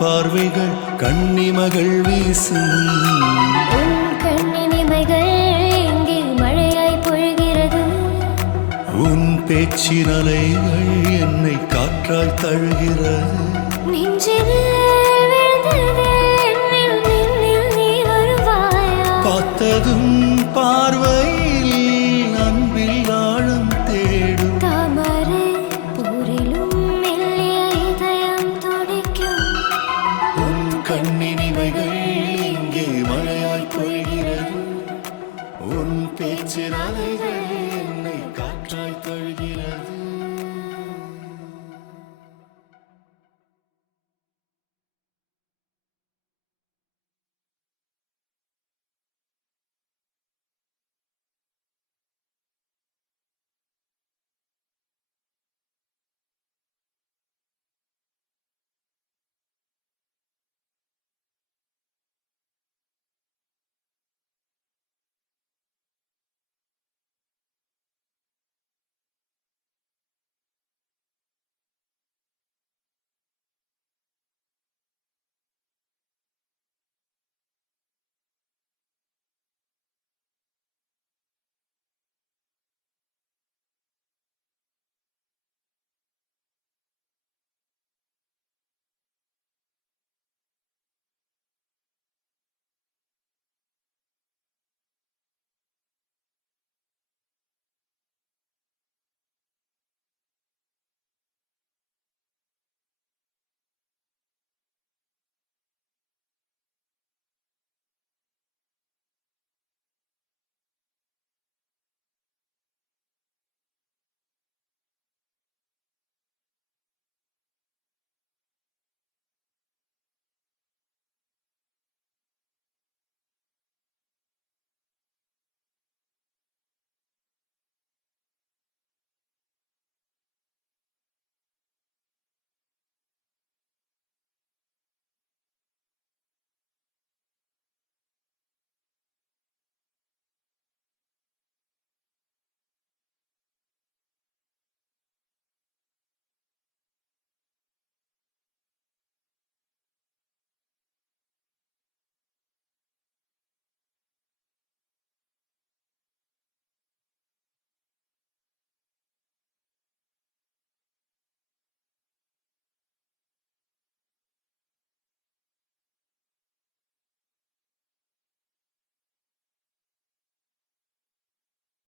பார்வைகள் கண்ணிமகள் வீசும் உன் கண்ணினிமைகள் எங்கே மழையாய் பொழிகிறது உன் பேச்சின் அலைகள் என்னை காற்றாய் தழுகிறது நெஞ்சில் விழுந்தது என்னில் நின்னில் நீ வருவாயா பார்த்ததும் பார்வையில் அன்பில் ஆழம் தேடும் தாமரை போரிலும் மெல்லிய இதயம் துடிக்கும் உன் கண்ணினிமைகள் இங்கே மழையாய் பொழிகிறது உன் பேச்சின் அலைகள் என்னை காற்றாய் தழுகிறது